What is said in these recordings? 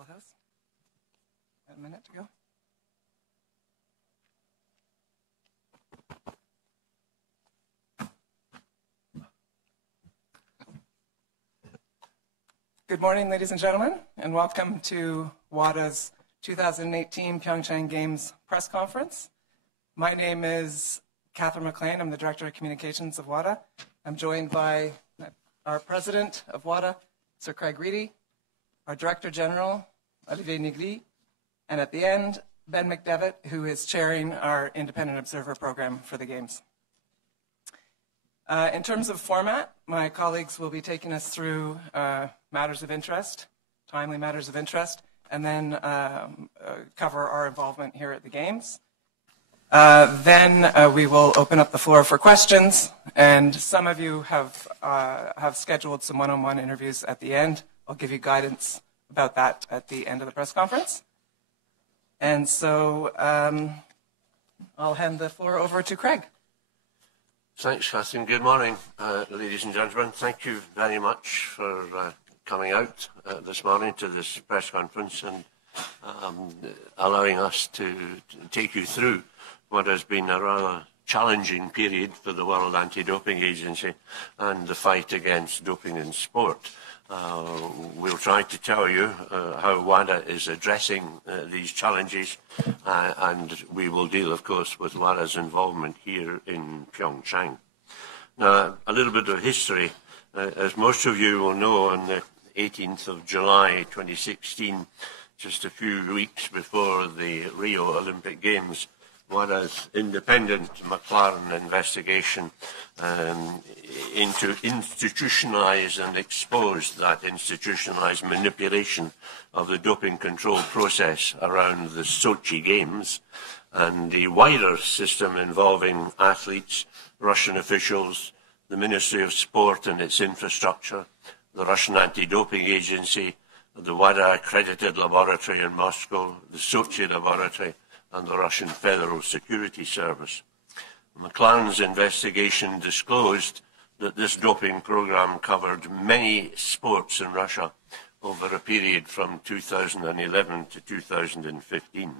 full house. Got a minute to go. Good morning, ladies and gentlemen, and welcome to WADA's 2018 PyeongChang Games press conference. My name is Catherine McLean. I'm the Director of Communications of WADA. I'm joined by our President of WADA, Sir Craig Reedy, our Director General, Olivier Nigli, and at the end, Ben McDevitt, who is chairing our Independent Observer program for the Games. In terms of format, my colleagues will be taking us through matters of interest, timely matters of interest, and then cover our involvement here at the Games. Then we will open up the floor for questions, and some of you have scheduled some one-on-one interviews at the end. I'll give you guidance about that at the end of the press conference. And so I'll hand the floor over to Craig. Thanks, Catherine. Good morning, ladies and gentlemen. Thank you very much for coming out this morning to this press conference and allowing us to take you through what has been a rather challenging period for the World Anti-Doping Agency and the fight against doping in sport. We'll try to tell you how WADA is addressing these challenges, and we will deal, of course, with WADA's involvement here in PyeongChang. Now, a little bit of history. As most of you will know, on the 18th of July 2016, just a few weeks before the Rio Olympic Games, WADA's independent McLaren investigation into institutionalised and exposed that institutionalised manipulation of the doping control process around the Sochi Games and the wider system involving athletes, Russian officials, the Ministry of Sport and its infrastructure, the Russian Anti-Doping Agency, the WADA accredited laboratory in Moscow, the Sochi laboratory, and the Russian Federal Security Service. McLaren's investigation disclosed that this doping program covered many sports in Russia over a period from 2011 to 2015.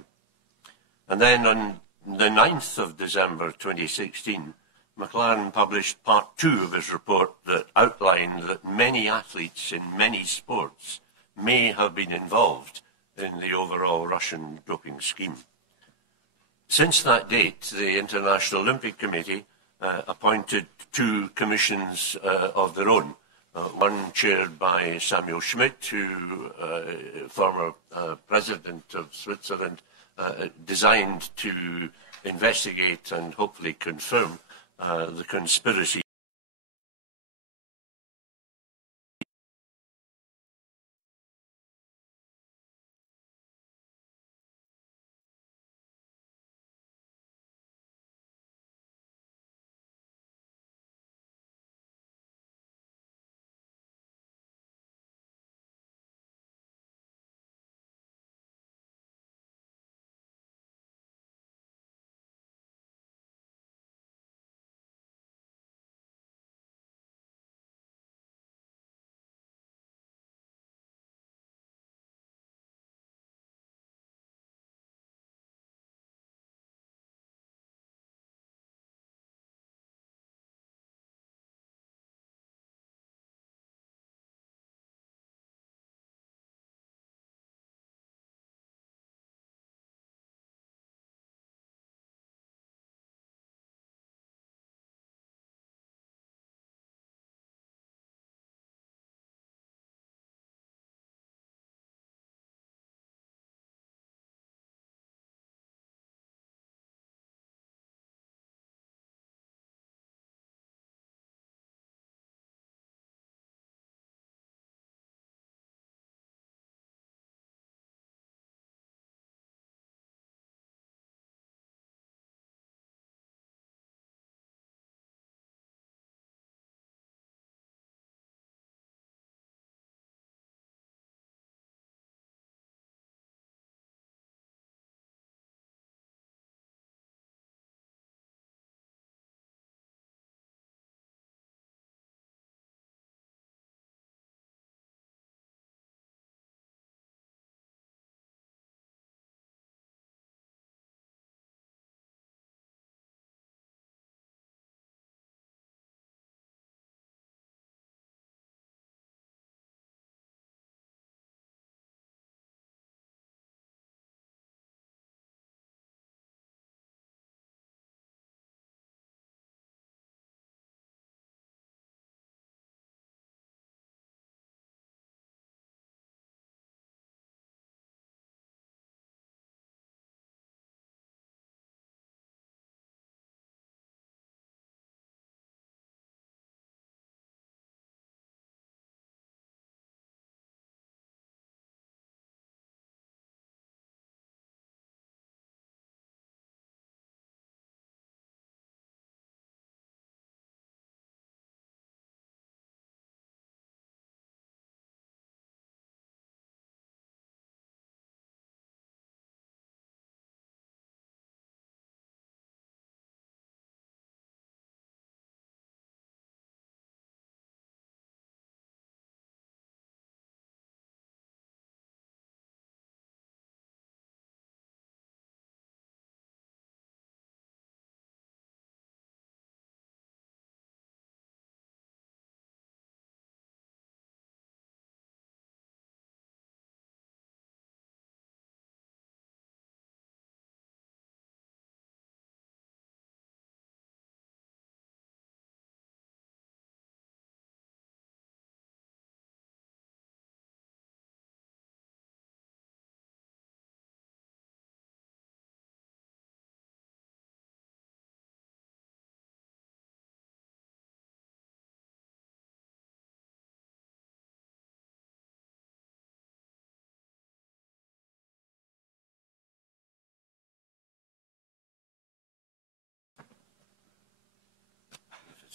And then on the 9th of December 2016, McLaren published part 2 of his report that outlined that many athletes in many sports may have been involved in the overall Russian doping scheme. Since that date, the International Olympic Committee appointed 2 commissions of their own, one chaired by Samuel Schmidt, who, former president of Switzerland, designed to investigate and hopefully confirm the conspiracy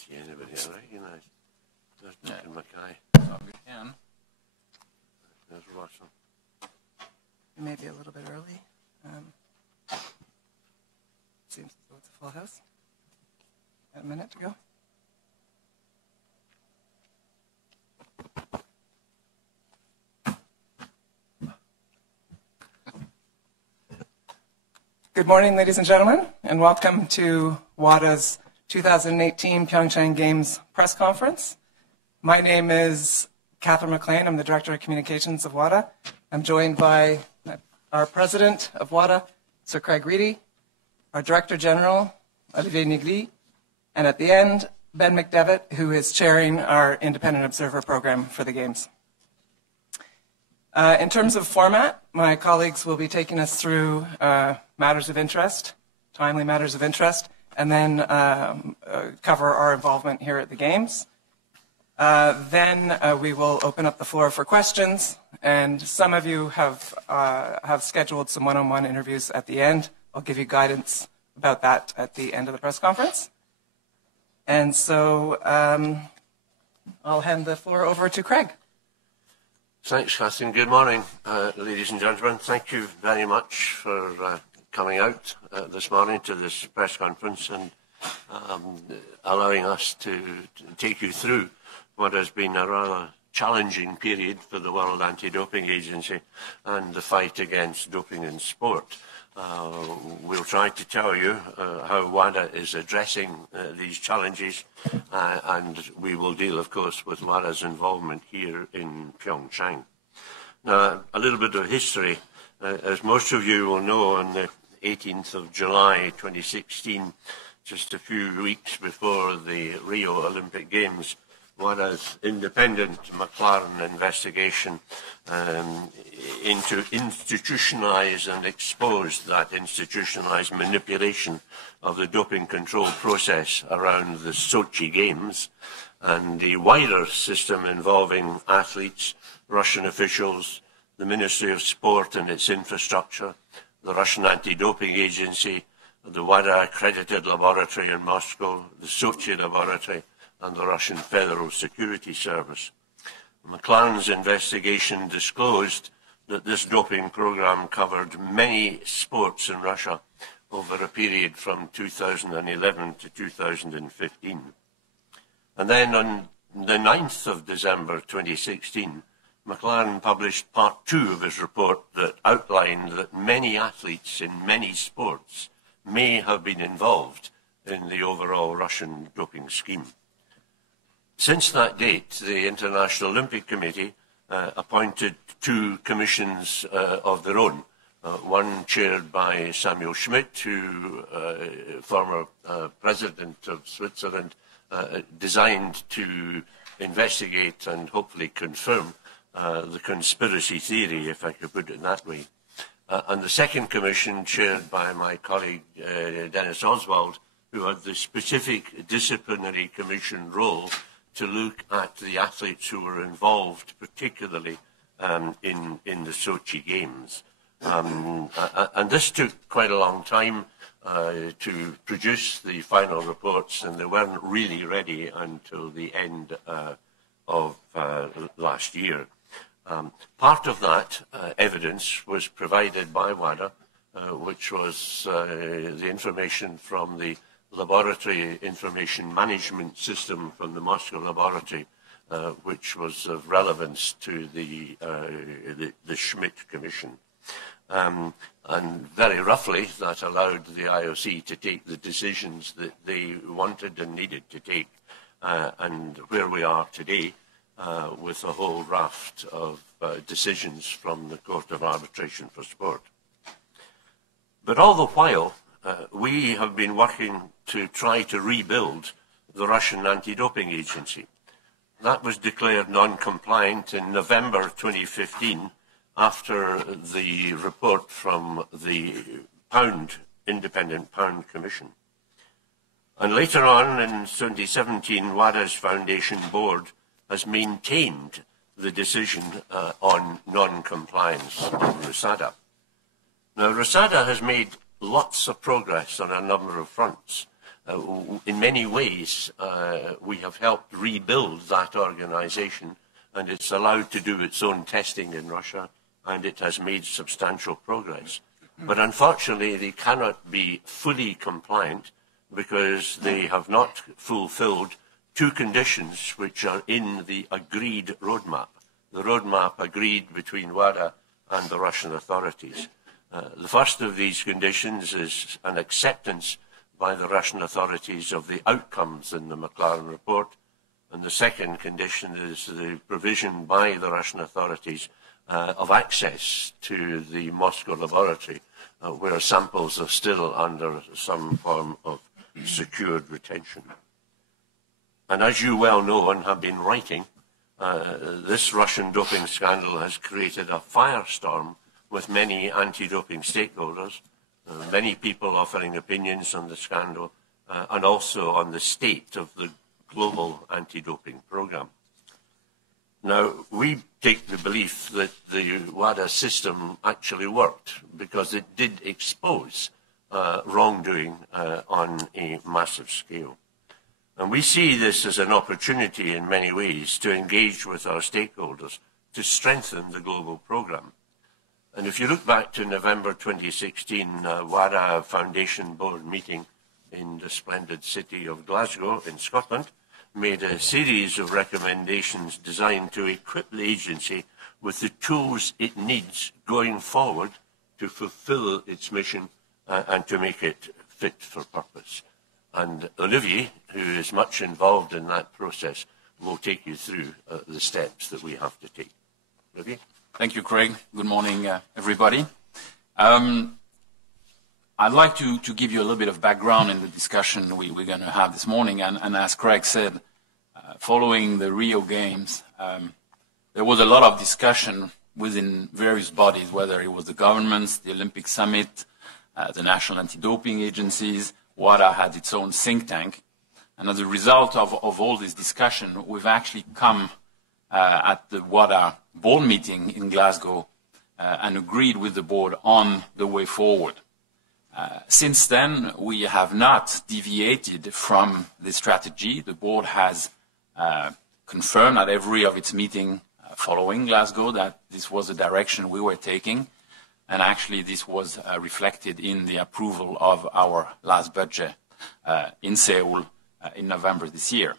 see anybody I recognise. There's Duncan Mackay. Oh, we can. There's Russell. We may be a little bit early. Seems as though it's a full house. Got a minute to go. Good morning, ladies and gentlemen, and welcome to WADA's 2018 PyeongChang Games press conference. My name is Catherine McLean. I'm the Director of Communications of WADA. I'm joined by our President of WADA, Sir Craig Reedy, our Director General, Olivier Nigli, and at the end, Ben McDevitt, who is chairing our Independent Observer program for the Games. In terms of format, my colleagues will be taking us through matters of interest, timely matters of interest, and then cover our involvement here at the Games. Then we will open up the floor for questions, and some of you have scheduled some one-on-one interviews at the end. I'll give you guidance about that at the end of the press conference. And so I'll hand the floor over to Craig. Thanks, Catherine. Good morning, ladies and gentlemen. Thank you very much for coming out this morning to this press conference and allowing us to take you through what has been a rather challenging period for the World Anti-Doping Agency and the fight against doping in sport. We'll try to tell you how WADA is addressing these challenges, and we will deal, of course, with WADA's involvement here in PyeongChang. Now, a little bit of history. As most of you will know, on the 18th of July 2016, just a few weeks before the Rio Olympic Games, WADA's independent McLaren investigation into institutionalised and exposed that institutionalised manipulation of the doping control process around the Sochi Games and the wider system involving athletes, Russian officials, the Ministry of Sport and its infrastructure, the Russian Anti-Doping Agency, the WADA accredited laboratory in Moscow, the Sochi laboratory, and the Russian Federal Security Service. McLaren's investigation disclosed that this doping program covered many sports in Russia over a period from 2011 to 2015. And then on the 9th of December 2016, McLaren published part 2 of his report that outlined that many athletes in many sports may have been involved in the overall Russian doping scheme. Since that date, the International Olympic Committee appointed 2 commissions of their own, one chaired by Samuel Schmidt, who, former president of Switzerland, designed to investigate and hopefully confirm the conspiracy theory, if I could put it that way. And the second commission, chaired by my colleague Dennis Oswald, who had the specific disciplinary commission role to look at the athletes who were involved, particularly in the Sochi Games. And this took quite a long time to produce the final reports, and they weren't really ready until the end of last year. Part of that evidence was provided by WADA, which was the information from the Laboratory Information Management System from the Moscow Laboratory, which was of relevance to the Schmidt Commission. And very roughly, that allowed the IOC to take the decisions that they wanted and needed to take. And where we are today, with a whole raft of decisions from the Court of Arbitration for Sport. But all the while, we have been working to try to rebuild the Russian Anti-Doping Agency. That was declared non-compliant in November 2015 after the report from the Independent Pound Commission. And later on in 2017, WADA's Foundation Board has maintained the decision on non-compliance of RUSADA. Now, RUSADA has made lots of progress on a number of fronts. in many ways, we have helped rebuild that organization, and it's allowed to do its own testing in Russia, and it has made substantial progress. But unfortunately, they cannot be fully compliant because they have not fulfilled two conditions which are in the agreed roadmap, the roadmap agreed between WADA and the Russian authorities. The first of these conditions is an acceptance by the Russian authorities of the outcomes in the McLaren report, and the second condition is the provision by the Russian authorities of access to the Moscow laboratory, where samples are still under some form of secured retention. And as you well know and have been writing, this Russian doping scandal has created a firestorm with many anti-doping stakeholders, many people offering opinions on the scandal, and also on the state of the global anti-doping program. Now, we take the belief that the WADA system actually worked because it did expose wrongdoing on a massive scale. And we see this as an opportunity in many ways to engage with our stakeholders to strengthen the global program. And if you look back to November 2016, WADA Foundation Board meeting in the splendid city of Glasgow in Scotland made a series of recommendations designed to equip the agency with the tools it needs going forward to fulfill its mission and to make it fit for purpose. And Olivier, who is much involved in that process, will take you through the steps that we have to take. Olivier? Thank you, Craig. Good morning, everybody. I'd like to give you a little bit of background in the discussion we're going to have this morning. And as Craig said, following the Rio Games, there was a lot of discussion within various bodies, whether it was the governments, the Olympic Summit, the national anti-doping agencies. WADA had its own think tank. And as a result of all this discussion, we've actually come at the WADA board meeting in Glasgow and agreed with the board on the way forward. Since then, we have not deviated from the strategy. The board has confirmed at every of its meeting following Glasgow that this was the direction we were taking. And actually, this was reflected in the approval of our last budget in Seoul in November this year.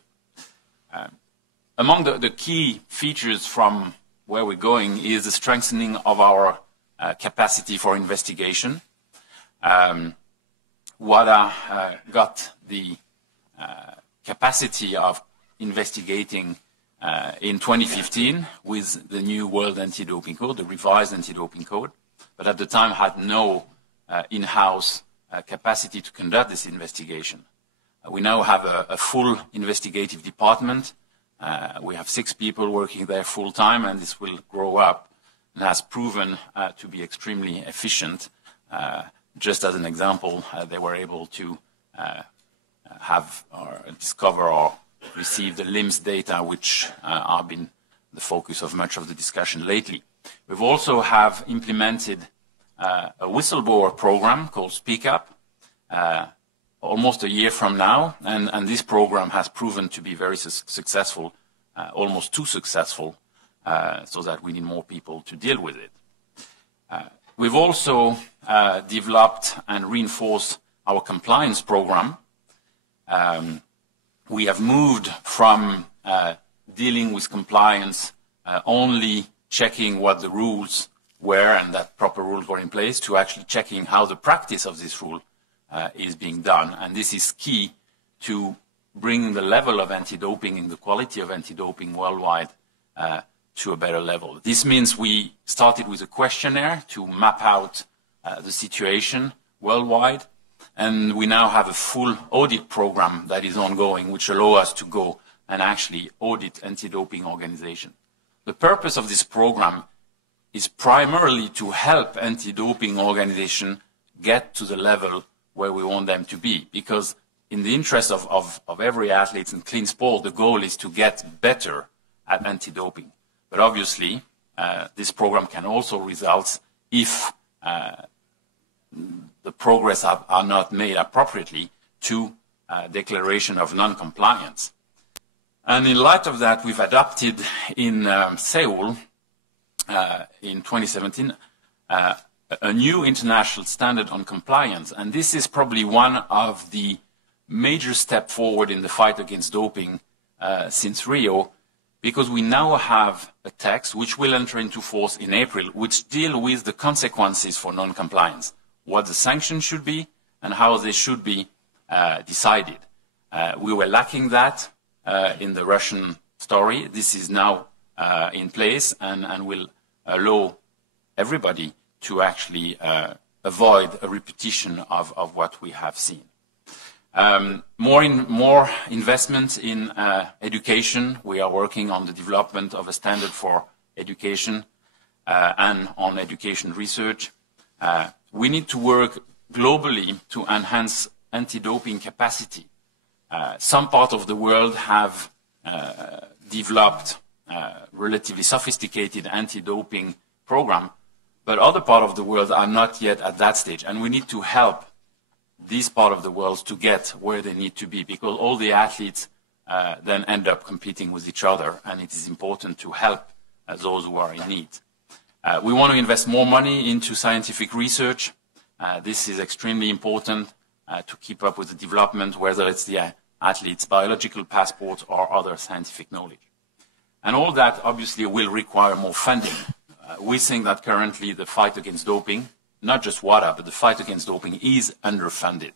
Among the key features from where we're going is the strengthening of our capacity for investigation. WADA got the capacity of investigating in 2015 with the new World Anti-Doping Code, the revised Anti-Doping Code, but at the time had no in-house capacity to conduct this investigation. We now have a full investigative department. We have 6 people working there full-time, and this will grow up and has proven to be extremely efficient. Just as an example, they were able to have or discover or receive the LIMS data, which have been the focus of much of the discussion lately. We've also have implemented a whistleblower program called Speak Up almost a year from now, and this program has proven to be very successful, almost too successful, so that we need more people to deal with it. We've also developed and reinforced our compliance program. We have moved from dealing with compliance only checking what the rules were and that proper rules were in place to actually checking how the practice of this rule is being done. And this is key to bringing the level of anti-doping and the quality of anti-doping worldwide to a better level. This means we started with a questionnaire to map out the situation worldwide, and we now have a full audit program that is ongoing, which allows us to go and actually audit anti-doping organizations. The purpose of this program is primarily to help anti-doping organizations get to the level where we want them to be, because in the interest of every athlete in clean sport, the goal is to get better at anti-doping. But obviously, this program can also result if the progress are not made appropriately to declaration of non-compliance. And in light of that, we've adopted in Seoul in 2017 a new international standard on compliance. And this is probably one of the major steps forward in the fight against doping since Rio, because we now have a text which will enter into force in April, which deal with the consequences for non-compliance, what the sanctions should be and how they should be decided. We were lacking that in the Russian story. This is now in place and will allow everybody to actually avoid a repetition of what we have seen. More investment in education. We are working on the development of a standard for education and on education research. We need to work globally to enhance anti-doping capacity. Some parts of the world have developed relatively sophisticated anti-doping program, but other parts of the world are not yet at that stage, and we need to help this part of the world to get where they need to be, because all the athletes then end up competing with each other, and it is important to help those who are in need. We want to invest more money into scientific research. This is extremely important to keep up with the development, whether it's the athletes' biological passports or other scientific knowledge. And all that obviously will require more funding. We think that currently the fight against doping, not just WADA, but the fight against doping is underfunded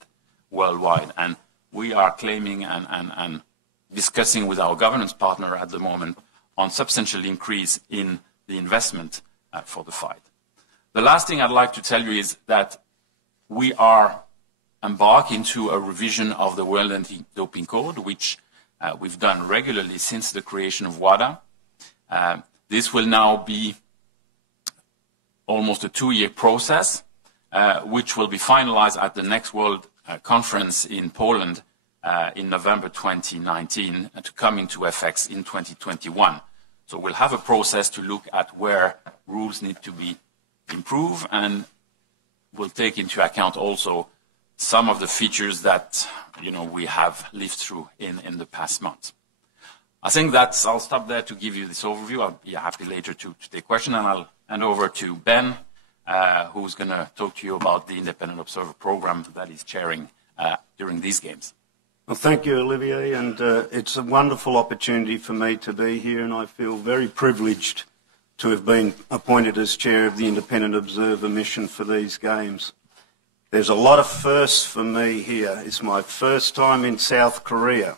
worldwide. And we are claiming and discussing with our governance partner at the moment on substantial increase in the investment for the fight. The last thing I'd like to tell you is that we are embarking into a revision of the World Anti-Doping Code, which we've done regularly since the creation of WADA. This will now be almost a 2-year process, which will be finalized at the next World Conference in Poland in November 2019 and to come into effect in 2021. So we'll have a process to look at where rules need to be improved, and we'll take into account also some of the features that we have lived through in the past months. I think I'll stop there to give you this overview. I'll be happy later to take questions, and I'll hand over to Ben, who's going to talk to you about the Independent Observer Program that he's chairing during these games. Well, thank you, Olivier, and it's a wonderful opportunity for me to be here, and I feel very privileged to have been appointed as chair of the Independent Observer mission for these games. There's a lot of firsts for me here. It's my first time in South Korea.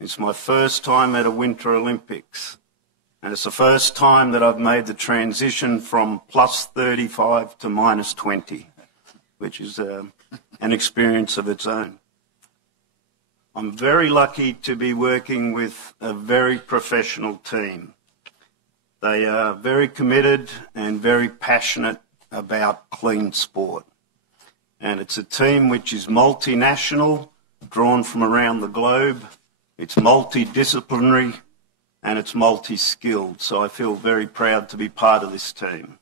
It's my first time at a Winter Olympics. And it's the first time that I've made the transition from plus 35 to minus 20, which is an experience of its own. I'm very lucky to be working with a very professional team. They are very committed and very passionate about clean sport. And it's a team which is multinational, drawn from around the globe. It's multidisciplinary and it's multi-skilled. So I feel very proud to be part of this team.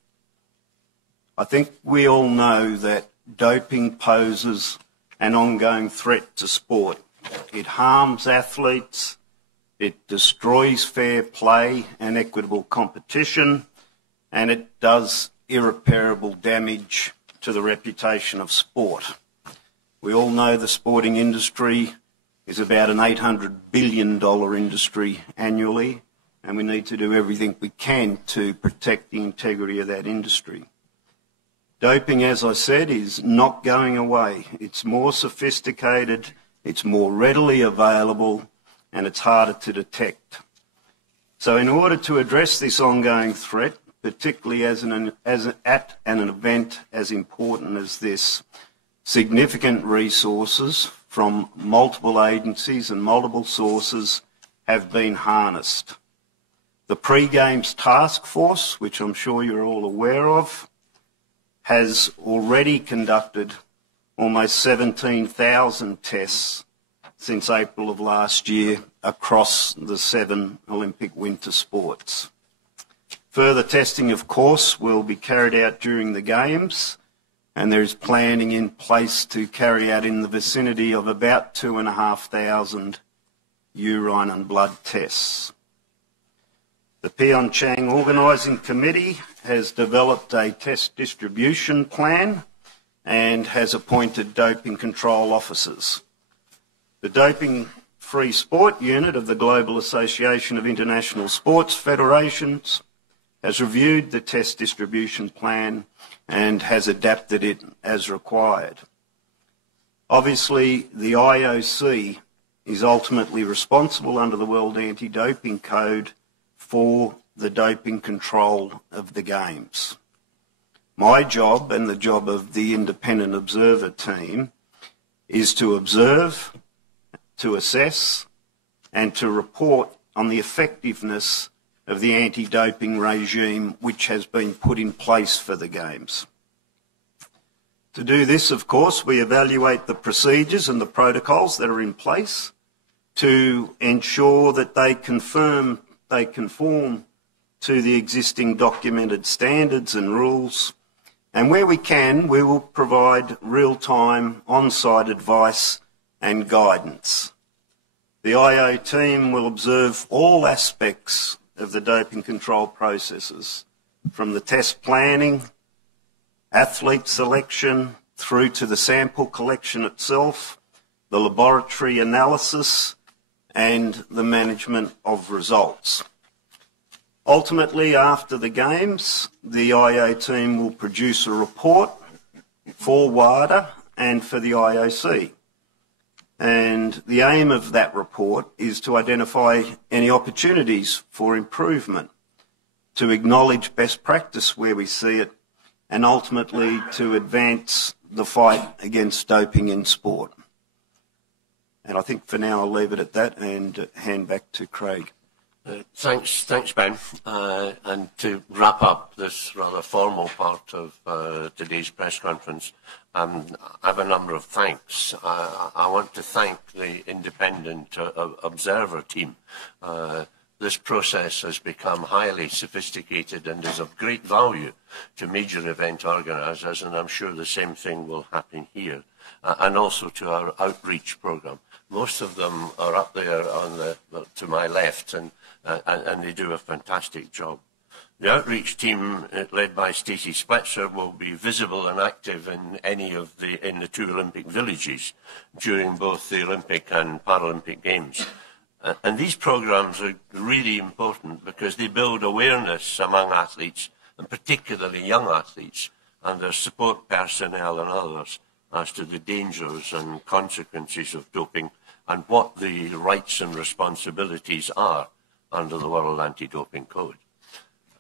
I think we all know that doping poses an ongoing threat to sport. It harms athletes, it destroys fair play and equitable competition, and it does irreparable damage to the reputation of sport. We all know the sporting industry is about an $800 billion industry annually, and we need to do everything we can to protect the integrity of that industry. Doping, as I said, is not going away. It's more sophisticated, it's more readily available, and it's harder to detect. So in order to address this ongoing threat, particularly at an event as important as this, significant resources from multiple agencies and multiple sources have been harnessed. The Pre-Games Task Force, which I'm sure you're all aware of, has already conducted almost 17,000 tests since April of last year across the 7 Olympic winter sports. Further testing, of course, will be carried out during the Games, and there is planning in place to carry out in the vicinity of about 2,500 urine and blood tests. The PyeongChang Organising Committee has developed a test distribution plan and has appointed doping control officers. The Doping-Free Sport Unit of the Global Association of International Sports Federations has reviewed the test distribution plan and has adapted it as required. Obviously, the IOC is ultimately responsible under the World Anti-Doping Code for the doping control of the Games. My job and the job of the independent observer team is to observe, to assess, and to report on the effectiveness of the anti-doping regime which has been put in place for the Games. To do this, of course, we evaluate the procedures and the protocols that are in place to ensure that they conform to the existing documented standards and rules, and where we can, we will provide real-time on-site advice and guidance. The IO team will observe all aspects of the doping control processes, from the test planning, athlete selection, through to the sample collection itself, the laboratory analysis, and the management of results. Ultimately, after the Games, the IO team will produce a report for WADA and for the IOC. And the aim of that report is to identify any opportunities for improvement, to acknowledge best practice where we see it, and ultimately to advance the fight against doping in sport. And I think for now I'll leave it at that and hand back to Craig. Thanks, Ben. And to wrap up this rather formal part of today's press conference, I have a number of thanks. I want to thank the independent observer team. This process has become highly sophisticated and is of great value to major event organisers, and I'm sure the same thing will happen here, and also to our outreach programme. Most of them are up there on to my left, and they do a fantastic job. The outreach team, led by Stacey Spletzer, will be visible and active in the 2 Olympic villages during both the Olympic and Paralympic Games. And these programmes are really important because they build awareness among athletes, and particularly young athletes, and their support personnel and others, as to the dangers and consequences of doping and what the rights and responsibilities are under the World Anti-Doping Code.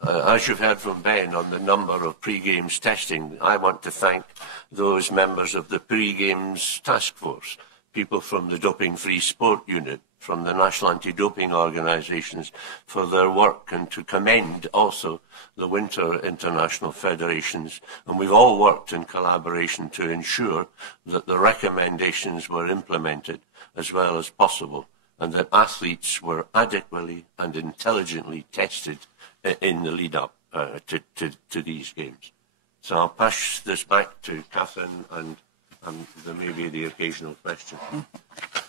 As you've heard from Ben on the number of pre-Games testing, I want to thank those members of the pre-Games task force, people from the Doping-Free Sport Unit, from the National Anti-Doping Organisations for their work, and to commend also the Winter International Federations. And we've all worked in collaboration to ensure that the recommendations were implemented as well as possible, and that athletes were adequately and intelligently tested in the lead-up to these Games. So I'll pass this back to Catherine, and there may be the occasional question.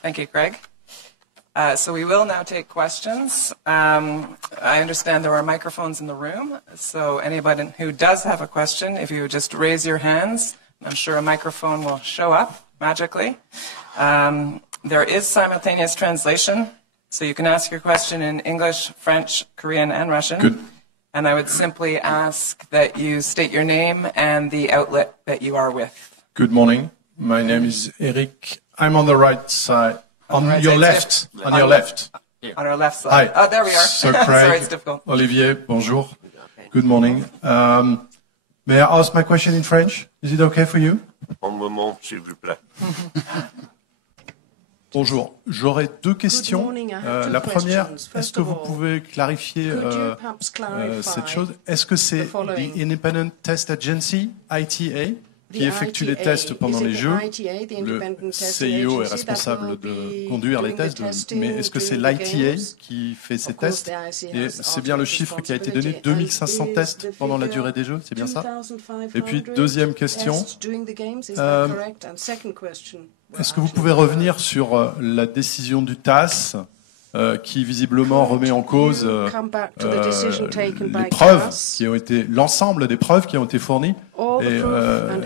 Thank you, Craig. So we will now take questions. I understand there are microphones in the room, so anybody who does have a question, if you would just raise your hands, I'm sure a microphone will show up magically. There is simultaneous translation, so you can ask your question in English, French, Korean, and Russian. Good. And I would simply ask that you state your name and the outlet that you are with. Good morning. My name is Eric. I'm on the right side. On right your side, left. On your left. On our left side. Hi. Oh, there we are. So Craig, Sorry, it's difficult. Olivier, bonjour. Good morning. May I ask my question in French? Is it okay for you? Un moment, s'il vous plaît. Bonjour. J'aurais 2 questions. morning, I have 2 La première, questions. est-ce que vous pouvez clarifier cette chose? Est-ce que c'est the Independent Test Agency, ITA, qui effectue les tests pendant les Jeux. Le CIO est responsable de conduire les tests, mais est-ce que c'est l'ITA qui fait ces tests? Et c'est bien le chiffre qui a été donné, 2500 tests pendant la durée des Jeux, c'est bien ça? Et puis, deuxième question, est-ce que vous pouvez revenir sur la décision du TAS qui visiblement remet en cause les preuves qui ont été, l'ensemble des preuves qui ont été fournies. Et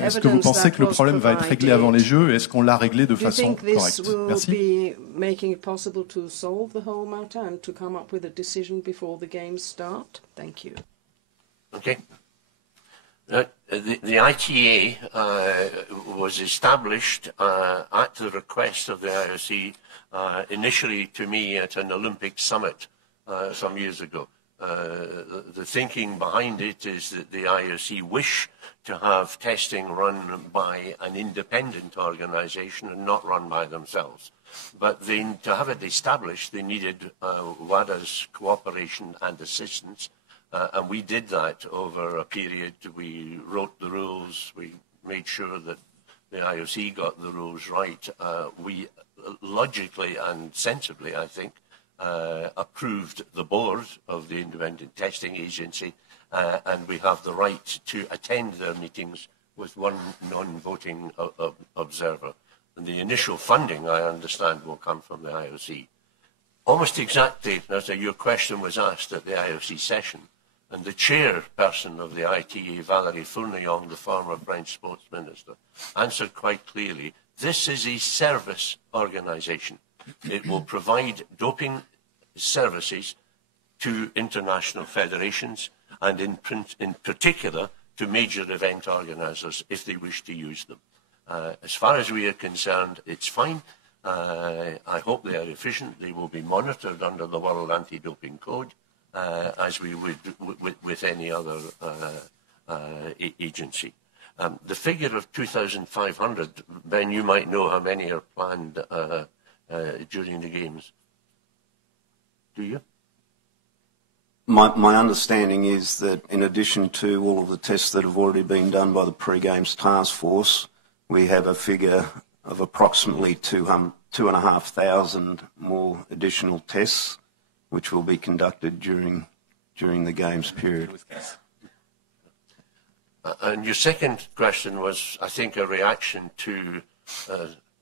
est-ce que vous pensez que le problème va être réglé avant les Jeux? Est-ce qu'on l'a réglé de façon correcte? Merci. Okay. The ITA was established at the request of the IOC, initially to me at an Olympic summit some years ago. The thinking behind it is that the IOC wish to have testing run by an independent organisation and not run by themselves. But to have it established, they needed WADA's cooperation and assistance. And we did that over a period. We wrote the rules. We made sure that the IOC got the rules right. We logically and sensibly, I think, approved the board of the independent testing agency, and we have the right to attend their meetings with one non-voting observer. And the initial funding, I understand, will come from the IOC. Almost exactly as your question was asked at the IOC session, and the chairperson of the ITA, Valérie Fournion, the former French sports minister, answered quite clearly, this is a service organisation. It will provide doping services to international federations and in particular to major event organisers if they wish to use them. As far as we are concerned, it's fine. I hope they are efficient. They will be monitored under the World Anti-Doping Code. As we would with any other agency. The figure of 2,500, Ben, you might know how many are planned during the Games. Do you? My understanding is that in addition to all of the tests that have already been done by the pre-Games task force, we have a figure of approximately 2,500 more additional tests which will be conducted during the Games period. And your second question was, I think, a reaction to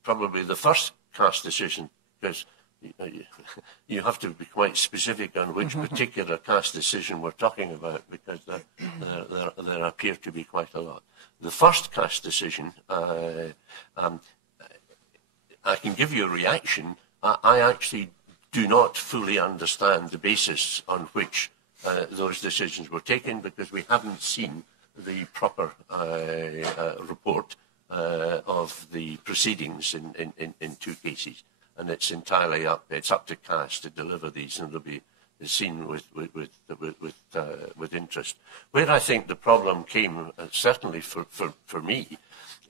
probably the first CAS decision, because you have to be quite specific on which particular CAS decision we're talking about, because there appear to be quite a lot. The first CAS decision, I can give you a reaction. I actually do not fully understand the basis on which those decisions were taken, because we haven't seen the proper report of the proceedings in two cases, and it's entirely it's up to CAS to deliver these, and they'll be seen with interest. Where I think the problem came, certainly for me,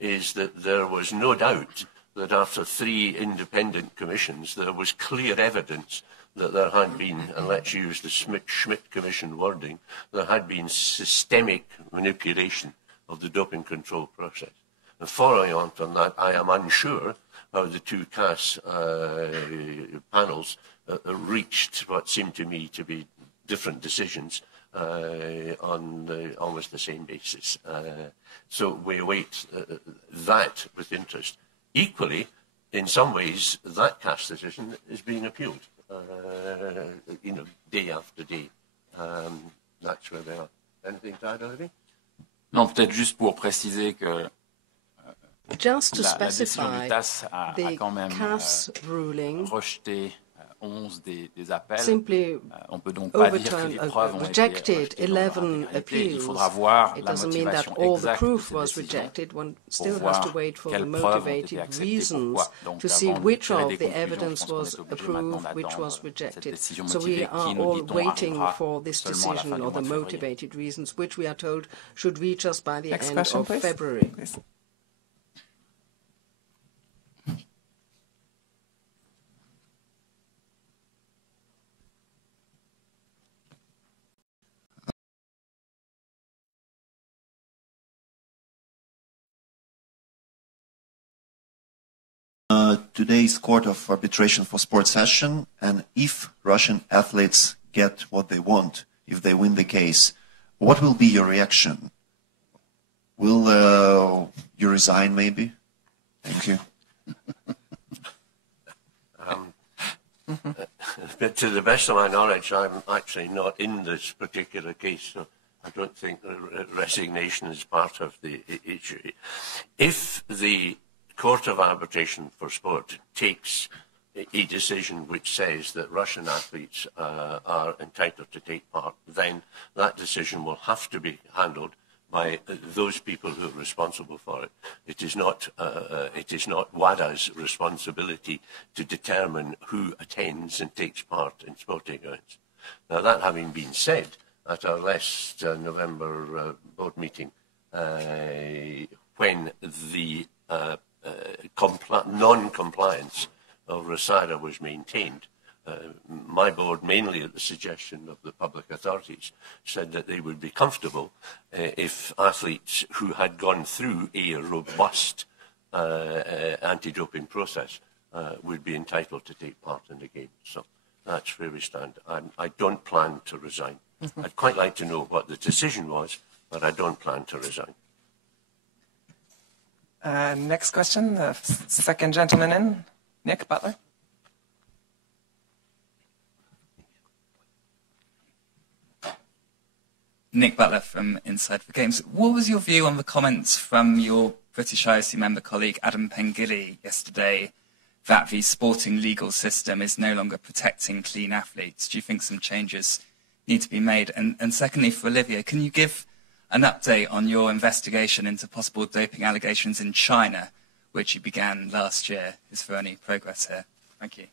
is that there was no doubt that after 3 independent commissions, there was clear evidence that there had been, and let's use the Schmidt Commission wording, there had been systemic manipulation of the doping control process. And following on from that, I am unsure how the 2 CAS panels reached what seemed to me to be different decisions on almost the same basis. So we await that with interest. Equally, in some ways, that CAS decision is being appealed, day after day. That's where they are. Anything to add, Olivier? Non, peut-être juste pour préciser que Just to la décision specify, du TAS a quand même CAS ruling rejeté 11 des appels. simply On peut donc pas dire que les overturned, preuves ont été rejected rejetées dans leur 11 intégrité. Il appeals. faudra voir It la doesn't mean that motivation all the exacte de proof ces was décisions rejected. One pour still has voir to wait for the quelles preuves ont été motivated acceptées, reasons pourquoi. Donc, to see avant de which tirer of des the conclusions, je evidence pense qu'on was est obligé maintenant approved, which was d'attendre cette rejected. décision So we motivée are qui, nous all dit-on, waiting arrivera for this seulement à la fin decision du or mois the de février. motivated reasons, which we are told should reach us by the Next end question, of please. February. Please. today's Court of Arbitration for Sport session, and if Russian athletes get what they want, if they win the case, what will be your reaction? Will you resign, maybe? Thank you. But to the best of my knowledge, I'm actually not in this particular case, so I don't think resignation is part of the issue. If the Court of Arbitration for Sport takes a decision which says that Russian athletes are entitled to take part, then that decision will have to be handled by those people who are responsible for it. It is not WADA's responsibility to determine who attends and takes part in sporting events. Now, that having been said, at our last November board meeting, when the non-compliance of RSADA was maintained, my board, mainly at the suggestion of the public authorities, said that they would be comfortable if athletes who had gone through a robust anti-doping process would be entitled to take part in the games. So that's where we stand. I don't plan to resign. I'd quite like to know what the decision was, but I don't plan to resign. Next question, the second gentleman in, Nick Butler. Nick Butler from Inside the Games. What was your view on the comments from your British IOC member colleague Adam Pengilly yesterday that the sporting legal system is no longer protecting clean athletes? Do you think some changes need to be made? And secondly, for Olivier, can you give an update on your investigation into possible doping allegations in China, which you began last year? Is there any progress here? Thank you.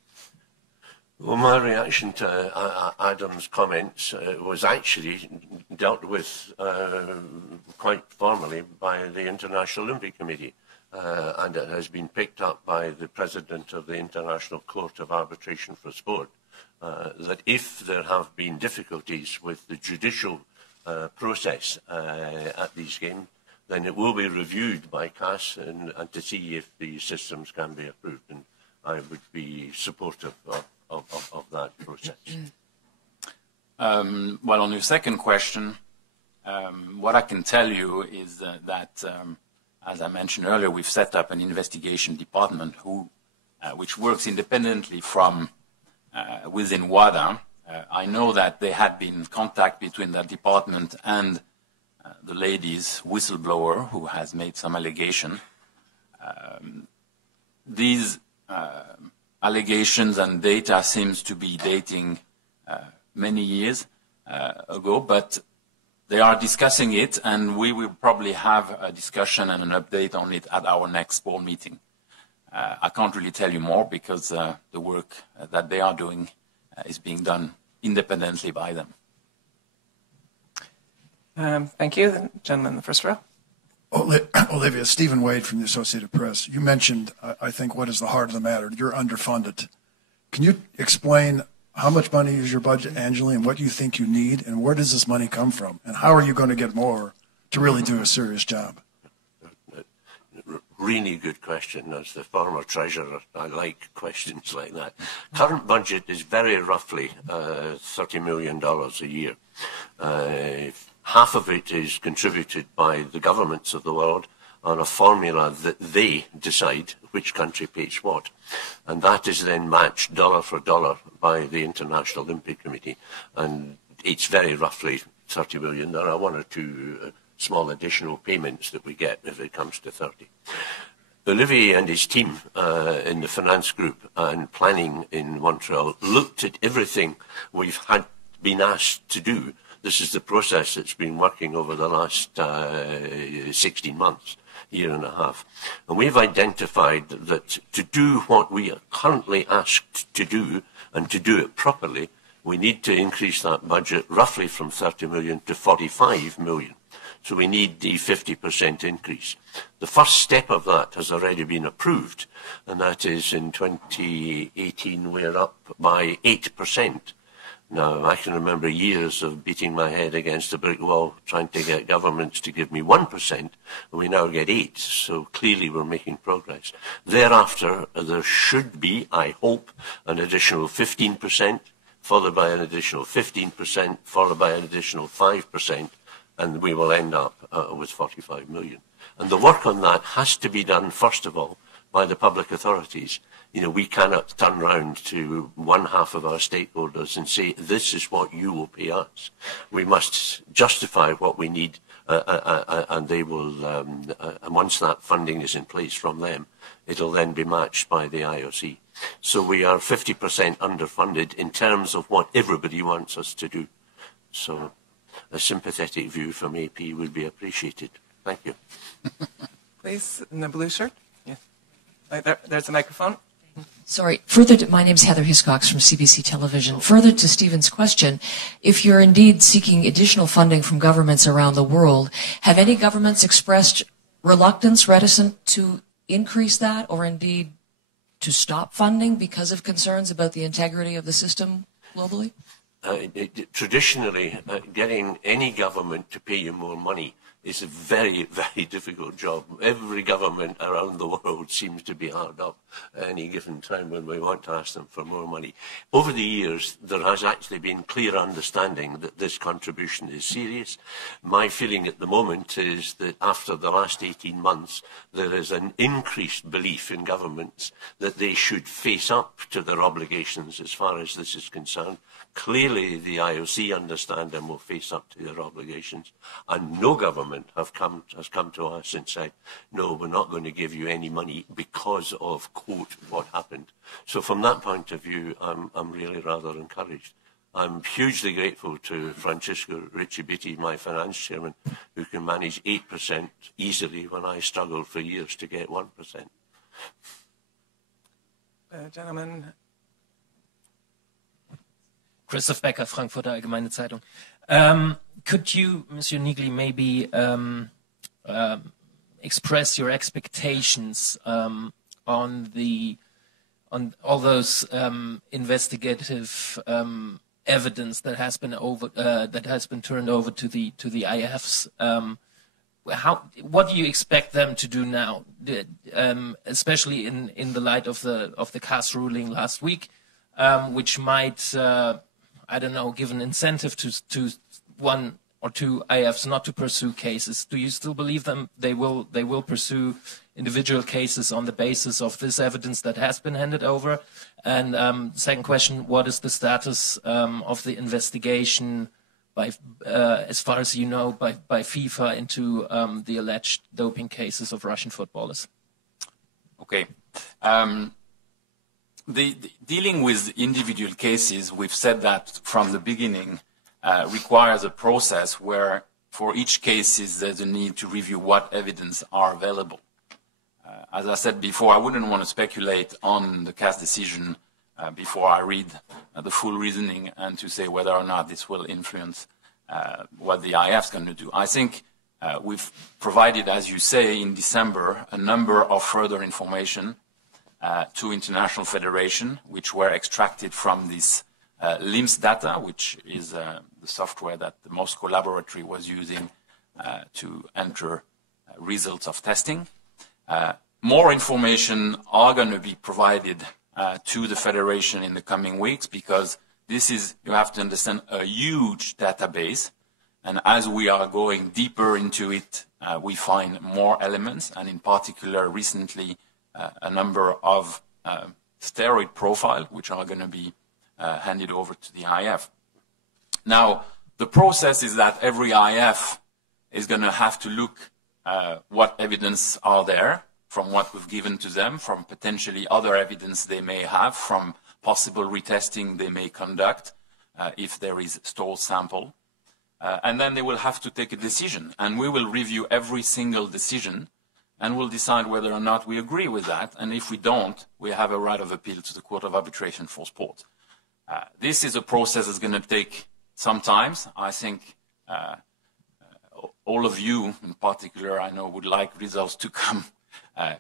Well, my reaction to Adam's comments was actually dealt with quite formally by the International Olympic Committee, and it has been picked up by the President of the International Court of Arbitration for Sport, that if there have been difficulties with the judicial process at these games, then it will be reviewed by CAS and to see if the systems can be approved. And I would be supportive of that process. Well, on your second question, what I can tell you is that, as I mentioned earlier, we've set up an investigation department which works independently from within WADA. I know that there had been contact between that department and the lady's whistleblower who has made some allegation. These allegations and data seems to be dating many years ago, but they are discussing it, and we will probably have a discussion and an update on it at our next board meeting. I can't really tell you more because the work that they are doing is being done independently by them. Thank you. The gentleman in the first row. Olivia, Stephen Wade from the Associated Press. You mentioned, I think, what is the heart of the matter. You're underfunded. Can you explain how much money is your budget annually and what you think you need, and where does this money come from? And how are you going to get more to really do a serious job? Really good question. As the former treasurer, I like questions like that. Current budget is very roughly $30 million a year. Half of it is contributed by the governments of the world on a formula that they decide which country pays what. And that is then matched dollar for dollar by the International Olympic Committee. And it's very roughly 30 million. There are one or two small additional payments that we get if it comes to 30. Olivier and his team in the finance group and planning in Montreal looked at everything we've been asked to do. This is the process that's been working over the last 16 months, year and a half. And we've identified that to do what we are currently asked to do and to do it properly, we need to increase that budget roughly from 30 million to 45 million. So we need a 50% increase. The first step of that has already been approved, and that is in 2018 we're up by 8%. Now, I can remember years of beating my head against a brick wall trying to get governments to give me 1%, and we now get 8%, so clearly we're making progress. Thereafter, there should be, I hope, an additional 15%, followed by an additional 15%, followed by an additional 5%, and we will end up with 45 million. And the work on that has to be done, first of all, by the public authorities. You know, we cannot turn round to one half of our stakeholders and say, this is what you will pay us. We must justify what we need, and they will, and once that funding is in place from them, it'll then be matched by the IOC. So we are 50% underfunded in terms of what everybody wants us to do. So a sympathetic view from AP would be appreciated. Thank you. Please, in the blue shirt. Yeah. Right there's a microphone. Sorry. My name's Heather Hiscox from CBC Television. Further to Stephen's question, if you're indeed seeking additional funding from governments around the world, have any governments expressed reluctance, reticent to increase that, or indeed to stop funding because of concerns about the integrity of the system globally? Traditionally, getting any government to pay you more money is a very, very difficult job. Every government around the world seems to be hard up at any given time when we want to ask them for more money. Over the years, there has actually been clear understanding that this contribution is serious. My feeling at the moment is that after the last 18 months, there is an increased belief in governments that they should face up to their obligations as far as this is concerned. Clearly, the IOC understand and will face up to their obligations, and no government has come to us and said, no, we're not going to give you any money because of, quote, what happened. So from that point of view, I'm really rather encouraged. I'm hugely grateful to Francisco Riccibitti, my finance chairman, who can manage 8% easily when I struggled for years to get 1%. Gentlemen. Christoph Becker, Frankfurter Allgemeine Zeitung. Could you, Monsieur Nigli, maybe express your expectations on all those investigative evidence that has been turned over to the IFs? What do you expect them to do now, especially in the light of the CAS ruling last week, which might I don't know, give an incentive to one or two IFs not to pursue cases? Do you still believe they will pursue individual cases on the basis of this evidence that has been handed over? And second question, what is the status of the investigation by, as far as you know, by FIFA into the alleged doping cases of Russian footballers? Okay. Dealing with individual cases, we've said that from the beginning, requires a process where for each case there's a need to review what evidence are available. As I said before, I wouldn't want to speculate on the CAS decision before I read the full reasoning and to say whether or not this will influence what the IF is going to do. I think we've provided, as you say, in December, a number of further information to international federation, which were extracted from this LIMS data, which is the software that the Moscow laboratory was using to enter results of testing. More information are going to be provided to the federation in the coming weeks, because this is, you have to understand, a huge database. And as we are going deeper into it, we find more elements, and in particular, recently, a number of steroid profile, which are going to be handed over to the IF. Now, the process is that every IF is going to have to look what evidence are there from what we've given to them, from potentially other evidence they may have, from possible retesting they may conduct if there is stool sample. And then they will have to take a decision, and we will review every single decision and we'll decide whether or not we agree with that. And if we don't, we have a right of appeal to the Court of Arbitration for Sport. This is a process that's going to take some time. I think all of you, in particular, I know, would like results to come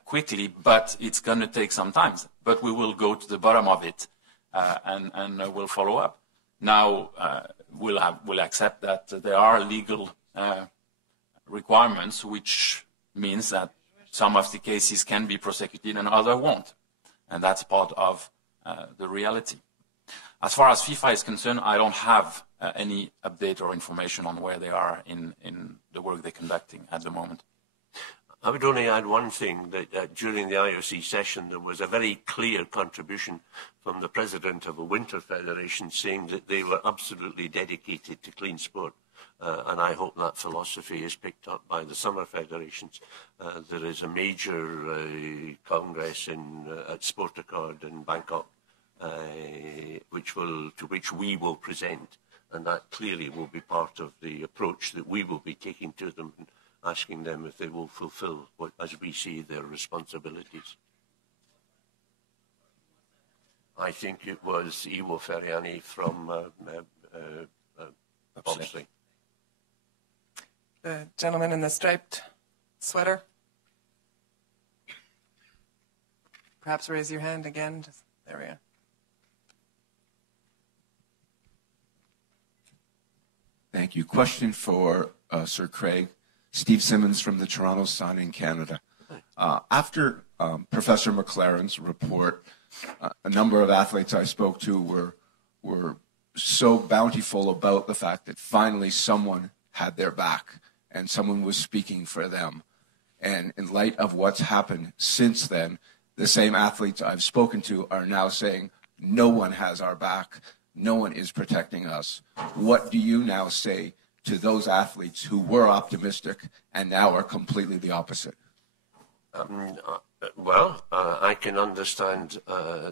quickly, but it's going to take some time. But we will go to the bottom of it and we'll follow up. now will accept that there are legal requirements, which means that some of the cases can be prosecuted and others won't. And that's part of the reality. As far as FIFA is concerned, I don't have any update or information on where they are in the work they're conducting at the moment. I would only add one thing, that during the IOC session there was a very clear contribution from the president of a winter federation saying that they were absolutely dedicated to clean sport. And I hope that philosophy is picked up by the summer federations. There is a major congress at Sportaccord in Bangkok, to which we will present, and that clearly will be part of the approach that we will be taking to them, asking them if they will fulfill what, as we see, their responsibilities. I think it was Iwo Feriani from bobsleigh. The gentleman in the striped sweater. Perhaps raise your hand again. There we are. Thank you. Question for Sir Craig. Steve Simmons from the Toronto Sun in Canada. After Professor McLaren's report, a number of athletes I spoke to were so bountiful about the fact that finally someone had their back and someone was speaking for them. And in light of what's happened since then, the same athletes I've spoken to are now saying, no one has our back, no one is protecting us. What do you now say to those athletes who were optimistic and now are completely the opposite? I can understand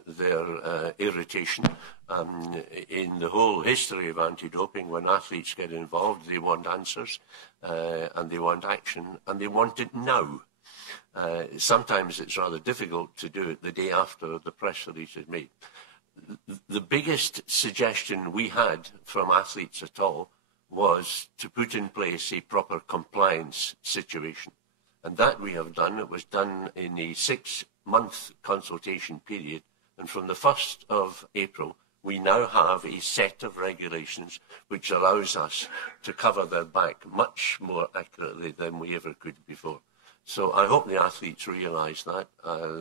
their irritation. In the whole history of anti-doping, when athletes get involved, they want answers and they want action, and they want it now. Sometimes it's rather difficult to do it the day after the press release is made. The biggest suggestion we had from athletes at all was to put in place a proper compliance situation. And that we have done. It was done in a 6-month consultation period. And from the 1st of April, we now have a set of regulations which allows us to cover their back much more accurately than we ever could before. So I hope the athletes realise that.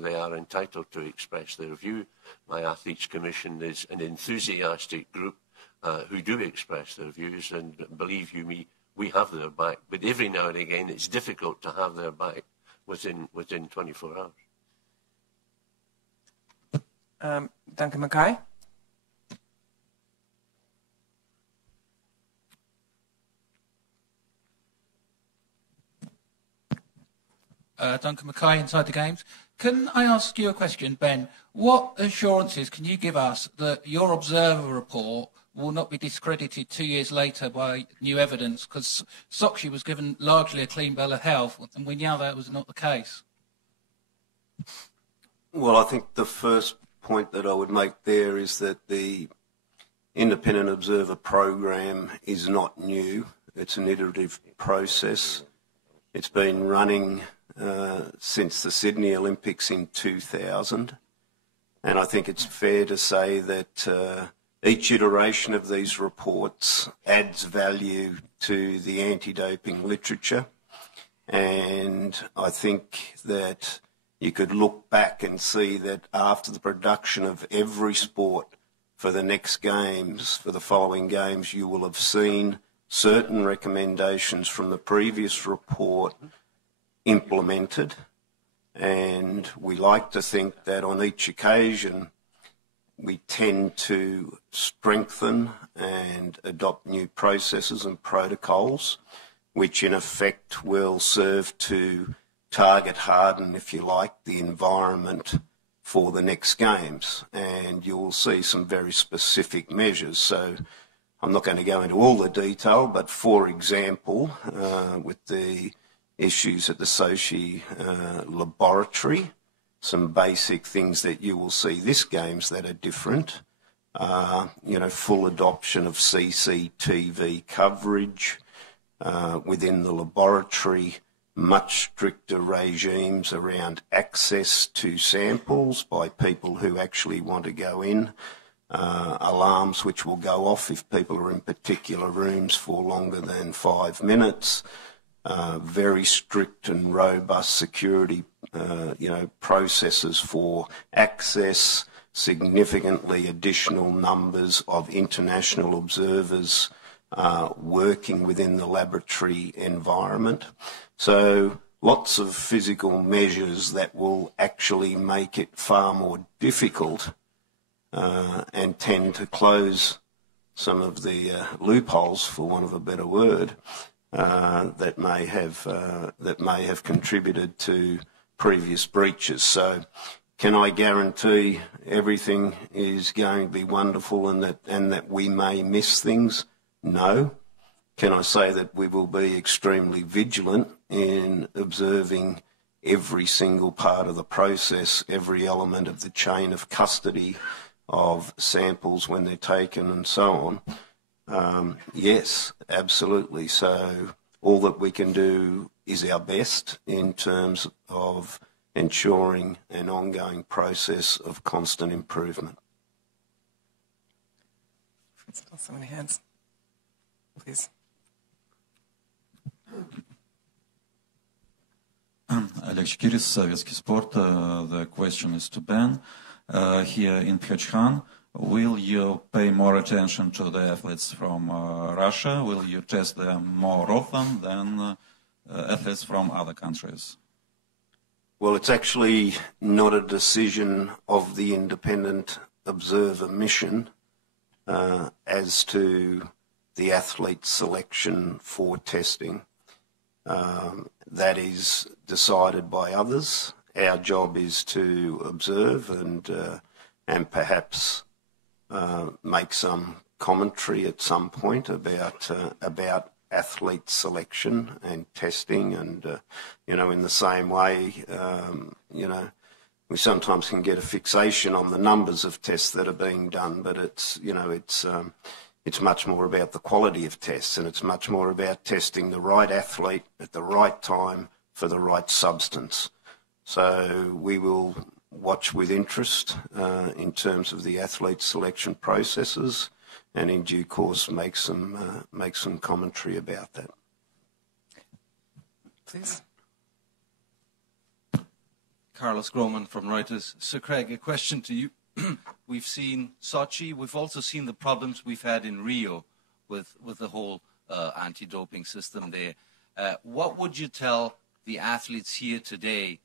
They are entitled to express their view. My Athletes Commission is an enthusiastic group who do express their views, and believe you me, we have their back. But every now and again, it's difficult to have their back within 24 hours. Duncan Mackay. Duncan Mackay, Inside the Games. Can I ask you a question, Ben? What assurances can you give us that your observer report will not be discredited 2 years later by new evidence? Because Sochi was given largely a clean bill of health, and we know that was not the case. Well, I think the first point that I would make there is that the Independent Observer program is not new. It's an iterative process. It's been running since the Sydney Olympics in 2000. And I think it's fair to say that each iteration of these reports adds value to the anti-doping literature. And I think that you could look back and see that after the production of every sport for the next games, for the following games, you will have seen certain recommendations from the previous report implemented. And we like to think that on each occasion we tend to strengthen and adopt new processes and protocols, which in effect will serve to target harden, if you like, the environment for the next games. And you will see some very specific measures. So I'm not going to go into all the detail, but for example, with the issues at the Sochi laboratory, some basic things that you will see this games that are different. Full adoption of CCTV coverage within the laboratory, much stricter regimes around access to samples by people who actually want to go in. alarms which will go off if people are in particular rooms for longer than 5 minutes, very strict and robust security processes for access, significantly additional numbers of international observers working within the laboratory environment. So lots of physical measures that will actually make it far more difficult and tend to close some of the loopholes, for want of a better word, that may have contributed to previous breaches. So, can I guarantee everything is going to be wonderful and that we may miss things? No. Can I say that we will be extremely vigilant in observing every single part of the process, every element of the chain of custody of samples when they're taken and so on? Yes, absolutely. So all that we can do is our best in terms of ensuring an ongoing process of constant improvement. So many hands. Please. Alex Kiris, Советский Спорт. The question is to Ben. Here in PyeongChang, will you pay more attention to the athletes from Russia? Will you test them more often than athletes from other countries? Well, it's actually not a decision of the independent observer mission as to the athlete selection for testing. That is decided by others. Our job is to observe and perhaps make some commentary at some point about athlete selection and testing, and in the same way, we sometimes can get a fixation on the numbers of tests that are being done, but it's much more about the quality of tests, and it's much more about testing the right athlete at the right time for the right substance. So we will watch with interest in terms of the athlete selection processes, and in due course make some commentary about that. Please. Carlos Groman from Reuters. Sir Craig, a question to you. We've seen Sochi. We've also seen the problems we've had in Rio with the whole anti-doping system there. What would you tell the athletes here today,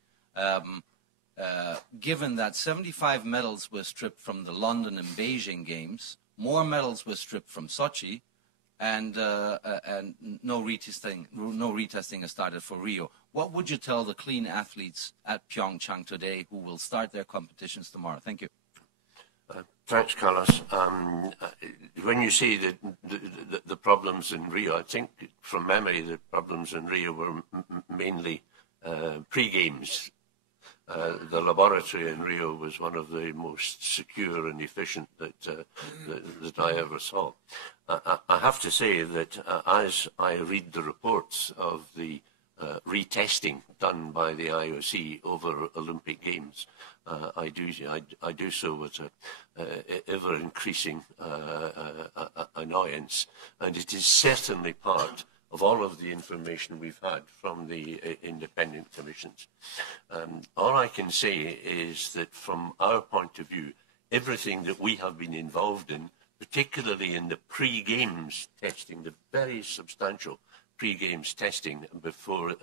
given that 75 medals were stripped from the London and Beijing games, more medals were stripped from Sochi, and no retesting has started for Rio? What would you tell the clean athletes at PyeongChang today who will start their competitions tomorrow? Thank you. Thanks, Carlos. When you see the problems in Rio, I think from memory the problems in Rio were mainly pre-games. The laboratory in Rio was one of the most secure and efficient that I ever saw. I have to say that as I read the reports of the retesting done by the IOC over Olympic Games, I do so with ever increasing annoyance, and it is certainly part of all of the information we've had from the independent commissions. All I can say is that from our point of view, everything that we have been involved in, particularly in the pre-games testing, the very substantial pre-games testing before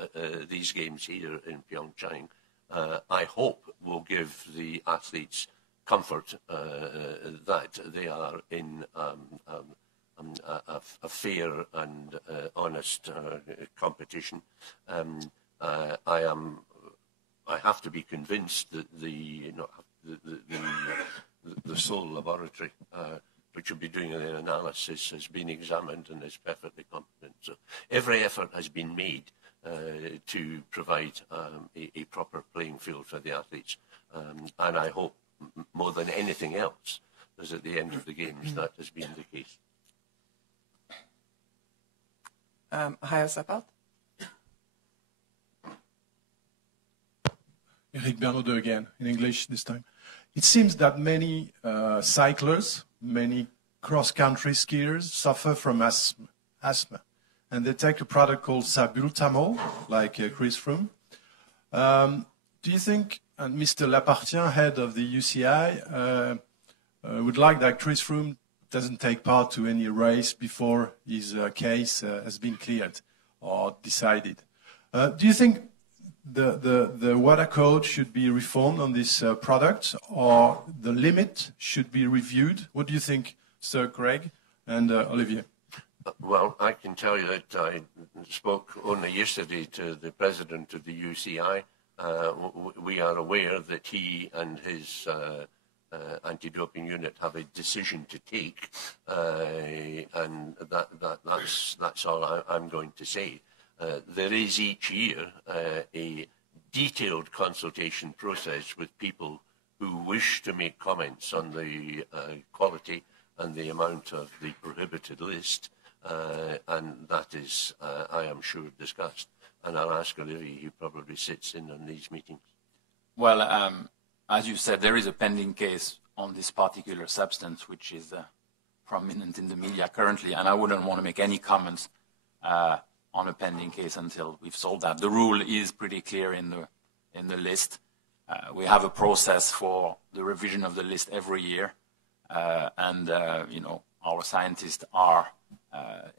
these games here in PyeongChang, I hope will give the athletes comfort that they are in a fair and honest competition. I have to be convinced that the Seoul laboratory, which will be doing an analysis, has been examined and is perfectly competent. So every effort has been made to provide a proper playing field for the athletes, and I hope more than anything else, as at the end of the games, that has been the case. Hi, Sapal. Eric Bernaude again, in English this time. It seems that many cyclists many cross-country skiers suffer from asthma. And they take a product called Sabultamol, like Chris Froome. Do you think Mr. Lapartien, head of the UCI, would like that Chris Froome doesn't take part to any race before his case has been cleared or decided? Do you think the WADA code should be reformed on this product, or the limit should be reviewed? What do you think, Sir Craig and Olivier? Well, I can tell you that I spoke only yesterday to the president of the UCI. We are aware that he and his anti-doping unit have a decision to take, and that's all I'm going to say. There is each year a detailed consultation process with people who wish to make comments on the quality and the amount of the prohibited list, and that is, I am sure, discussed. And I'll ask Olivier, who probably sits in on these meetings. Well, as you said, there is a pending case on this particular substance, which is prominent in the media currently, and I wouldn't want to make any comments on a pending case until we've solved that. The rule is pretty clear in the list. We have a process for the revision of the list every year, and you know, our scientists are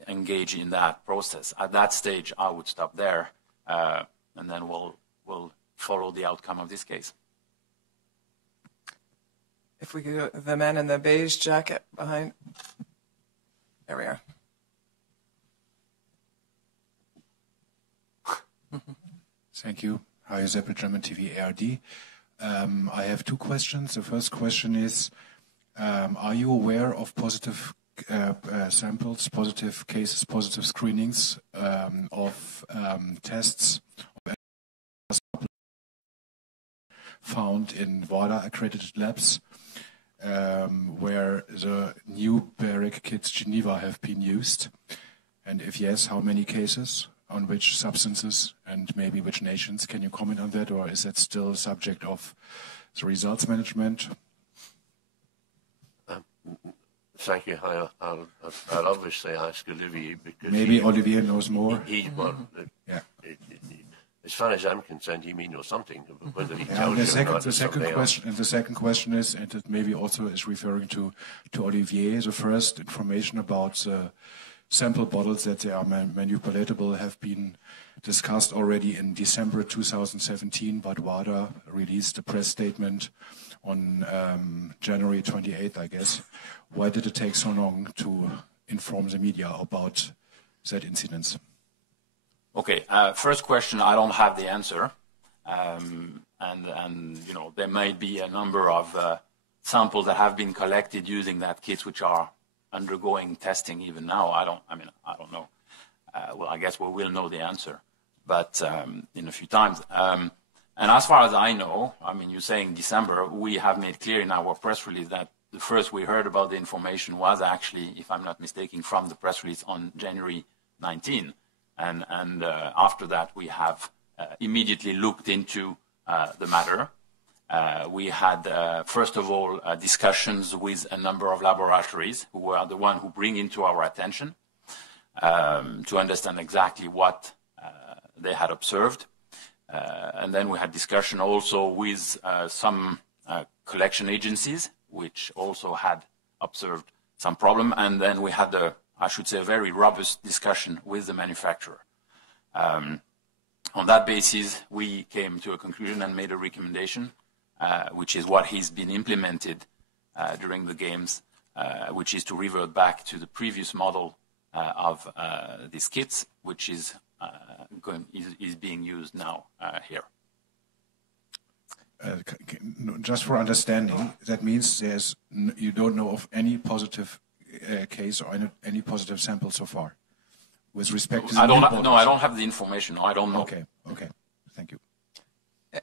engaged in that process. At that stage, I would stop there, and then we'll follow the outcome of this case. If we go, the man in the beige jacket behind. There we are. Thank you. Hi, Josep, German TV ARD. I have two questions. The first question is, are you aware of positive samples, positive cases, positive screenings of tests found in WADA accredited labs where the new baric kits Geneva have been used? And if yes, how many cases? On which substances and maybe which nations? Can you comment on that, or is that still a subject of the results management? Thank you. I'll obviously ask Olivier, because maybe Olivier knows more. Yeah. As far as I'm concerned, he may know something. Whether he tells and the second question is, and it maybe also is referring to Olivier, the first information about sample bottles that they are manipulatable have been discussed already in December 2017, but WADA released a press statement on January 28th, I guess. Why did it take so long to inform the media about that incident? Okay, first question, I don't have the answer. And you know, there might be a number of samples that have been collected using that kit which are undergoing testing even now. I don't know. Well, I guess we will know the answer, but in a few times. And as far as I know, I mean, you're saying December, we have made clear in our press release that the first we heard about the information was actually, if I'm not mistaken, from the press release on January 19. And after that, we have immediately looked into the matter. We had, first of all, discussions with a number of laboratories who are the one who bring into our attention to understand exactly what they had observed. And then we had discussion also with some collection agencies, which also had observed some problem. And then we had, I should say, a very robust discussion with the manufacturer. On that basis, we came to a conclusion and made a recommendation, which is what has been implemented during the games, which is to revert back to the previous model of these kits, which is being used now here. Just for understanding, that means you don't know of any positive case or any positive sample so far with respect to the No, I don't have the information. I don't know. Okay, thank you.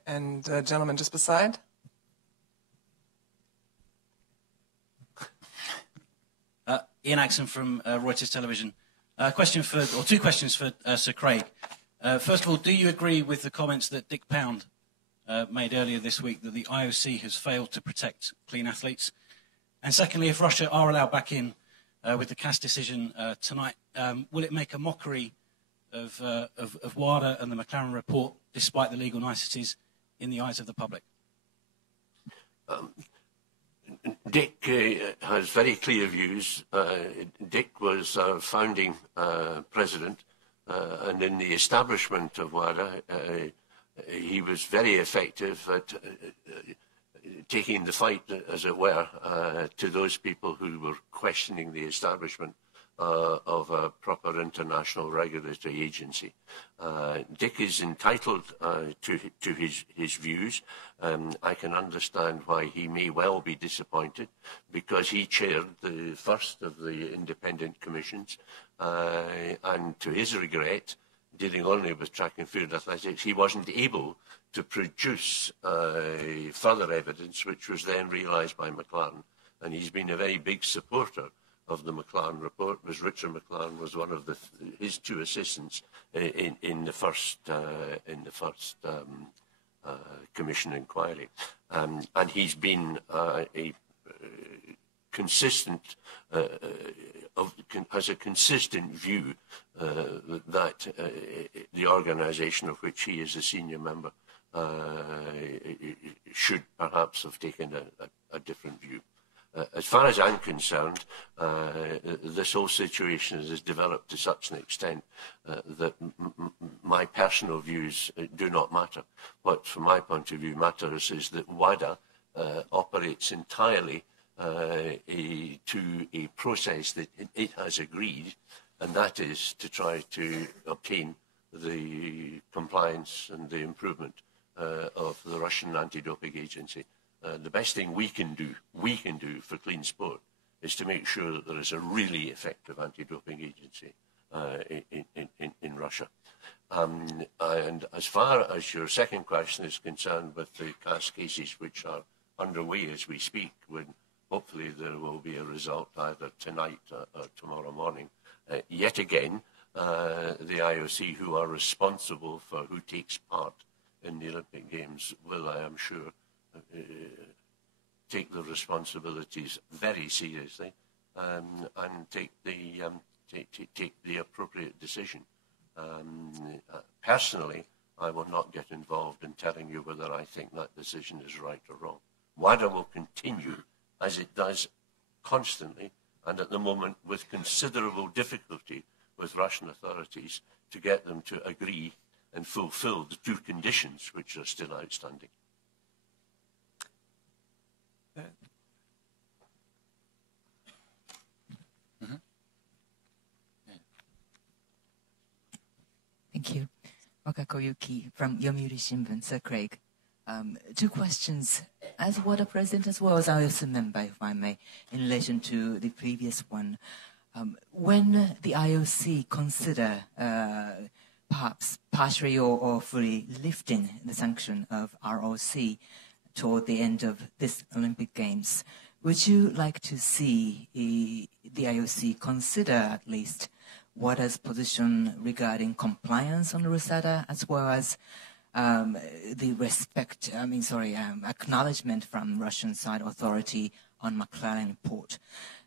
And gentleman just beside. Ian Axon from Reuters Television. Two questions for Sir Craig. First of all, do you agree with the comments that Dick Pound made earlier this week that the IOC has failed to protect clean athletes? And secondly, if Russia are allowed back in with the CAS decision tonight, will it make a mockery of WADA and the McLaren report, despite the legal niceties, in the eyes of the public? Dick has very clear views. Dick was our founding president, and in the establishment of WADA, he was very effective at taking the fight, as it were, to those people who were questioning the establishment of a proper international regulatory agency. Dick is entitled to his views. I can understand why he may well be disappointed, because he chaired the first of the independent commissions, and to his regret, dealing only with track and field athletics, he wasn't able to produce further evidence, which was then realised by McLaren. And he's been a very big supporter of the McLaren report, was Richard McLaren was one of his two assistants in the first commission inquiry, and he's been a consistent has a consistent view that the organisation of which he is a senior member should perhaps have taken a different view. As far as I'm concerned, this whole situation has developed to such an extent that my personal views do not matter. What, from my point of view, matters is that WADA operates entirely to a process that it has agreed, and that is to try to obtain the compliance and the improvement of the Russian anti-doping agency. The best thing we can do for clean sport is to make sure that there is a really effective anti-doping agency in Russia. And as far as your second question is concerned with the CAS cases which are underway as we speak, when hopefully there will be a result either tonight or tomorrow morning, yet again, the IOC, who are responsible for who takes part in the Olympic Games, will, I am sure, take the responsibilities very seriously and take the appropriate decision. Personally, I will not get involved in telling you whether I think that decision is right or wrong. WADA will continue, as it does constantly, and at the moment with considerable difficulty with Russian authorities, to get them to agree and fulfill the two conditions which are still outstanding. Thank you. Wakako Yuki from Yomiuri Shimbun. Sir Craig, two questions. As WADA president as well as IOC member, if I may, in relation to the previous one. When the IOC consider perhaps partially or fully lifting the sanction of ROC toward the end of this Olympic Games, would you like to see the IOC consider at least WADA's position regarding compliance on RUSADA, as well as the acknowledgement from Russian side authority on McLaren report?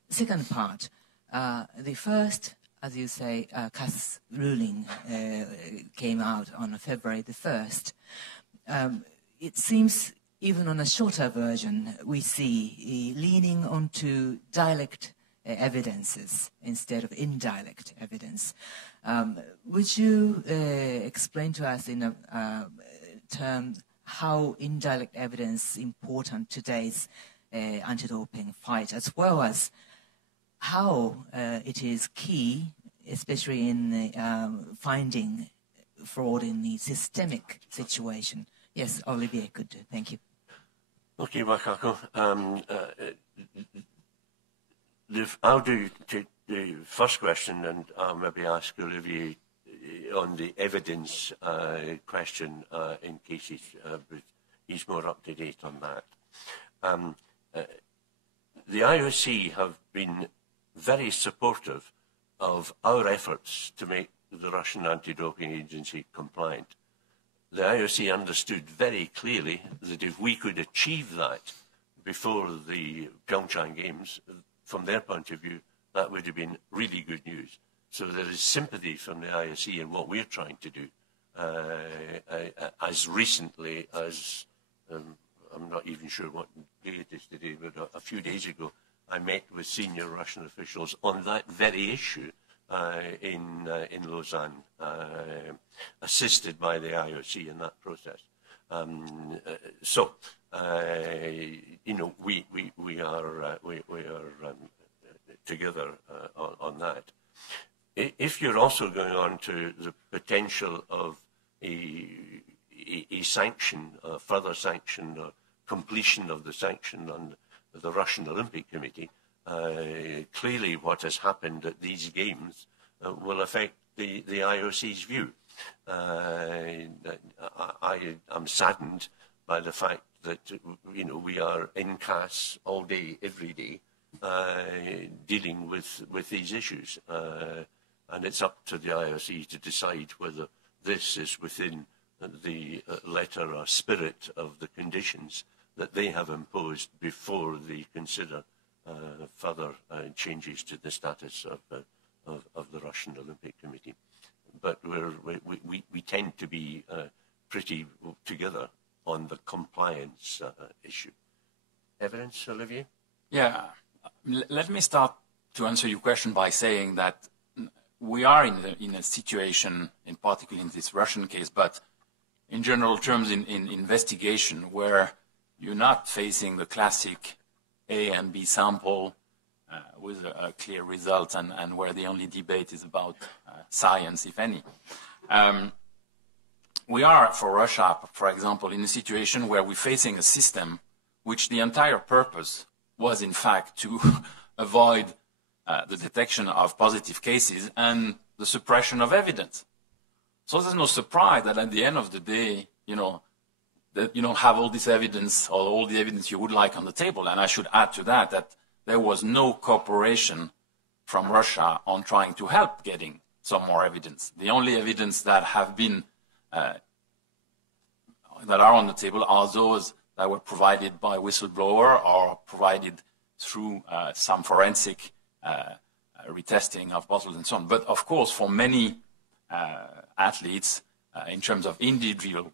Second part, the first, as you say, CAS ruling came out on February the 1st. It seems even on a shorter version, we see leaning onto direct evidences instead of indirect evidence. Would you explain to us in a term how indirect evidence is important today's anti-doping fight, as well as how it is key, especially in finding fraud in the systemic situation? Yes, Olivier could do. Thank you. Okay, Wakako. I'll take the first question, and I'll maybe ask Olivier on the evidence question in cases, but he's more up to date on that. The IOC have been very supportive of our efforts to make the Russian anti-doping agency compliant. The IOC understood very clearly that if we could achieve that before the PyeongChang Games, from their point of view, that would have been really good news. So there is sympathy from the IOC in what we're trying to do. As recently as, I'm not even sure what day it is today, but a few days ago, I met with senior Russian officials on that very issue in Lausanne, assisted by the IOC in that process. You know, we are together on that. If you're also going on to the potential of a sanction, a further sanction, or completion of the sanction on the Russian Olympic Committee, clearly what has happened at these games will affect the IOC's view. I am saddened by the fact that, you know, we are in CAS all day, every day, dealing with these issues. And it's up to the IOC to decide whether this is within the letter or spirit of the conditions that they have imposed before they consider further changes to the status of the Russian Olympic Committee. But we tend to be pretty together on the compliance issue. Evidence, Olivier? Yeah. Let me start to answer your question by saying that we are in a situation, in particular in this Russian case, but in general terms in investigation, where you're not facing the classic A and B sample with a clear result, and where the only debate is about science, if any. We are, for Russia, for example, in a situation where we're facing a system which the entire purpose was, in fact, to avoid the detection of positive cases and the suppression of evidence. So there's no surprise that at the end of the day, you know, that you don't have all this evidence or all the evidence you would like on the table. And I should add to that that there was no cooperation from Russia on trying to help getting some more evidence. The only evidence that have been that are on the table are those that were provided by whistleblower or provided through some forensic retesting of bottles and so on. But of course, for many athletes, in terms of individual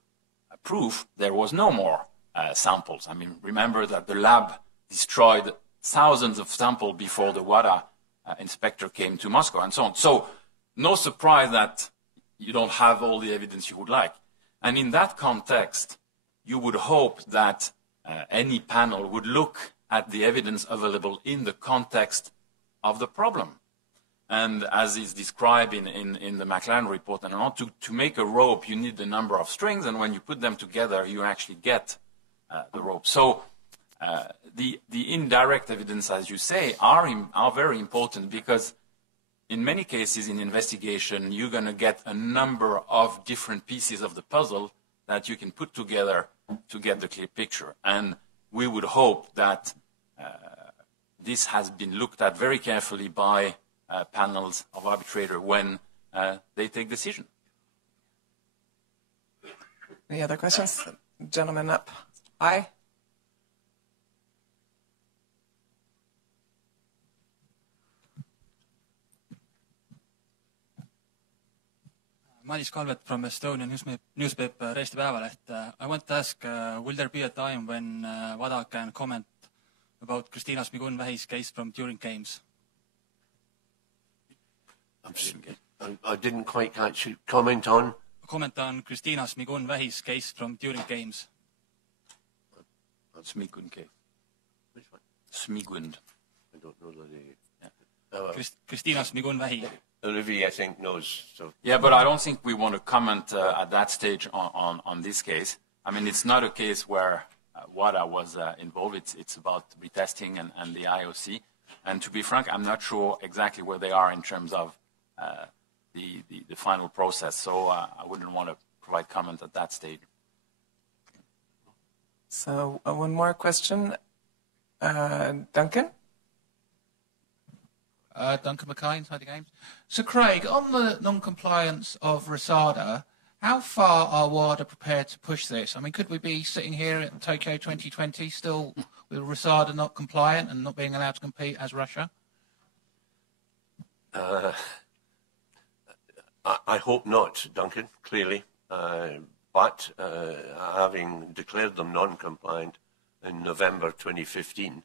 proof, there was no more samples. I mean, remember that the lab destroyed thousands of samples before the WADA inspector came to Moscow and so on. So no surprise that you don't have all the evidence you would like. And in that context, you would hope that any panel would look at the evidence available in the context of the problem. And as is described in the McLaren report, and all, to make a rope, you need a number of strings, and when you put them together, you actually get the rope. So the indirect evidence, as you say, are very important, because in many cases in investigation, you're going to get a number of different pieces of the puzzle that you can put together to get the clear picture. And we would hope that this has been looked at very carefully by panels of arbitrators when they take decision. Any other questions? Gentleman up high. Madis Kalvet from Estonian newspaper Eesti Päevaleht. I want to ask, will there be a time when WADA can comment about Kristiina Šmigun-Vähi's case from during games? I didn't quite catch you. Comment on? Comment on Kristiina Šmigun-Vähi's case from during games. Šmigun case. Which one? Šmigund. I don't know the name. Kristiina Šmigun-Vähi. Olivier, I think, knows. So. Yeah, but I don't think we want to comment at that stage on this case. I mean, it's not a case where WADA was involved. It's about retesting and the IOC. And to be frank, I'm not sure exactly where they are in terms of the final process. So I wouldn't want to provide comment at that stage. So one more question. Duncan? Duncan Mackay, Inside the Games. So, Craig, on the non-compliance of RSADA, How far are WADA prepared to push this? I mean, could we be sitting here at Tokyo 2020 still with RUSADA not compliant and not being allowed to compete as Russia? I hope not, Duncan, clearly. But having declared them non-compliant in November 2015,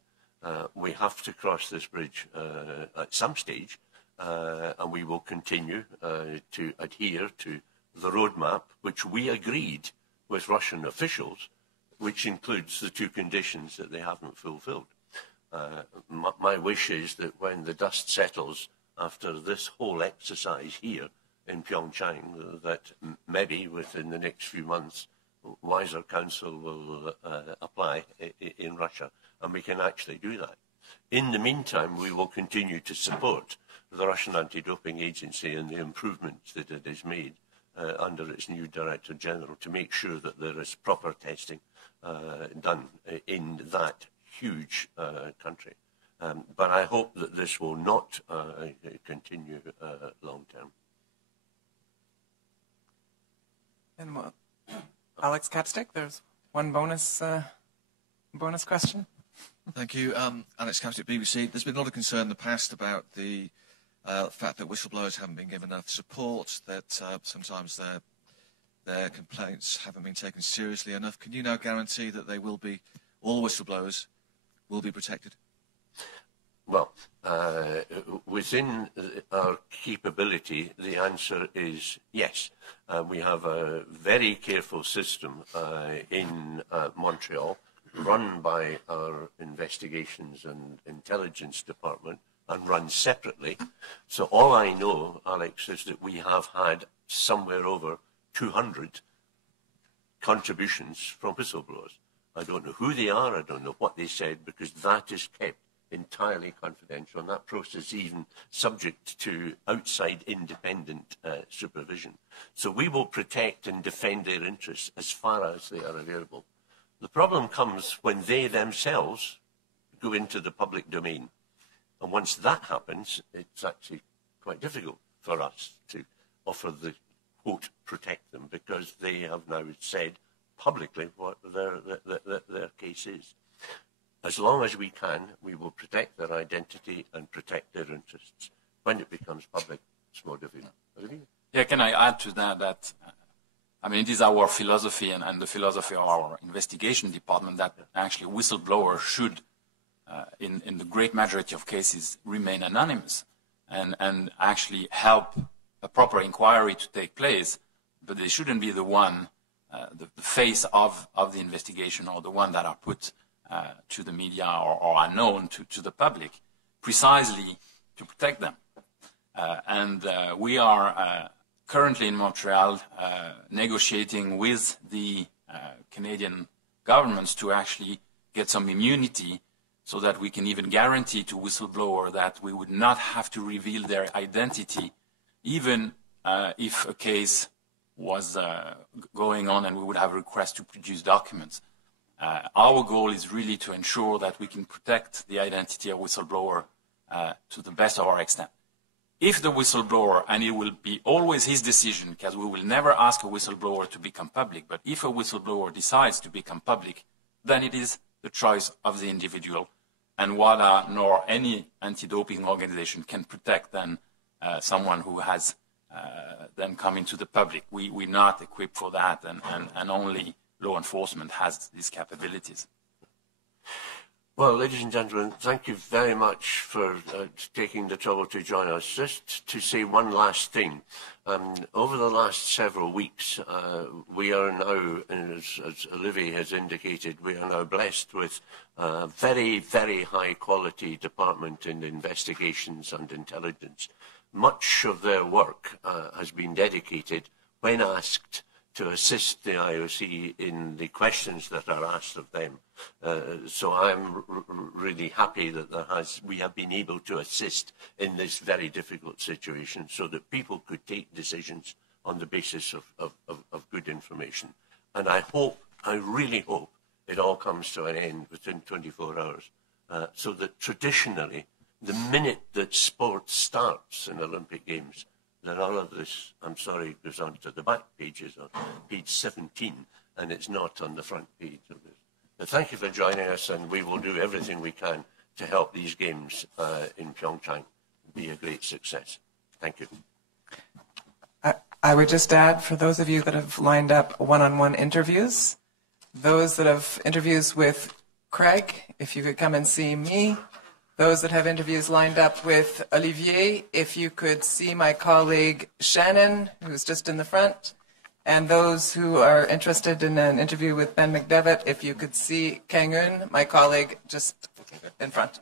we have to cross this bridge at some stage, and we will continue to adhere to the roadmap which we agreed with Russian officials, which includes the two conditions that they haven't fulfilled. My wish is that when the dust settles after this whole exercise here in PyeongChang, that maybe within the next few months, wiser counsel will apply in Russia, and we can actually do that. In the meantime, we will continue to support the Russian Anti-Doping Agency and the improvements that it has made under its new Director General to make sure that there is proper testing done in that huge country. But I hope that this will not continue long term. And Alex Capstick, there's one bonus question. Thank you. Alex Capstick, BBC. There's been a lot of concern in the past about the fact that whistleblowers haven't been given enough support, that sometimes their complaints haven't been taken seriously enough. Can you now guarantee that they will be, all whistleblowers will be protected? Well, within our capability, the answer is yes. We have a very careful system in Montreal, run by our investigations and intelligence department and run separately. So all I know, Alex, is that we have had somewhere over 200 contributions from whistleblowers. I don't know who they are, I don't know what they said, because that is kept entirely confidential, and that process is even subject to outside independent supervision. So we will protect and defend their interests as far as they are available. The problem comes when they themselves go into the public domain. And once that happens, it's actually quite difficult for us to offer the, quote, protect them, because they have now said publicly what their case is. As long as we can, we will protect their identity and protect their interests. When it becomes public, it's more difficult. Yeah, can I add to that? I mean, it is our philosophy and the philosophy of our investigation department that actually whistleblowers should, in the great majority of cases, remain anonymous and actually help a proper inquiry to take place, but they shouldn't be the one, the face of the investigation, or the one that are put to the media or are known to the public, precisely to protect them. We are currently in Montreal negotiating with the Canadian governments to actually get some immunity so that we can even guarantee to whistleblowers that we would not have to reveal their identity, even if a case was going on and we would have a request to produce documents. Our goal is really to ensure that we can protect the identity of whistleblower to the best of our extent. If the whistleblower, and it will be always his decision, because we will never ask a whistleblower to become public, but if a whistleblower decides to become public, then it is the choice of the individual. And WADA nor any anti-doping organization can protect then someone who has then come into the public. We're not equipped for that, and only law enforcement has these capabilities. Well, ladies and gentlemen, thank you very much for taking the trouble to join us. Just to say one last thing. Over the last several weeks, we are now, as Olivier has indicated, we are now blessed with a very, very high quality department in investigations and intelligence. Much of their work has been dedicated, when asked, to assist the IOC in the questions that are asked of them. So I'm really happy that we have been able to assist in this very difficult situation so that people could take decisions on the basis of good information. And I really hope it all comes to an end within 24 hours, so that traditionally, the minute that sport starts in Olympic Games, There are others, I'm sorry, it goes on to the back pages, on page 17, and it's not on the front page of this. But thank you for joining us, and we will do everything we can to help these games in PyeongChang be a great success. Thank you. I would just add, for those of you that have lined up one-on-one interviews, those that have interviews with Craig, if you could come and see me. Those that have interviews lined up with Olivier, if you could see my colleague Shannon, who's just in the front. And those who are interested in an interview with Ben McDevitt, if you could see Kang-eun, my colleague, just in front.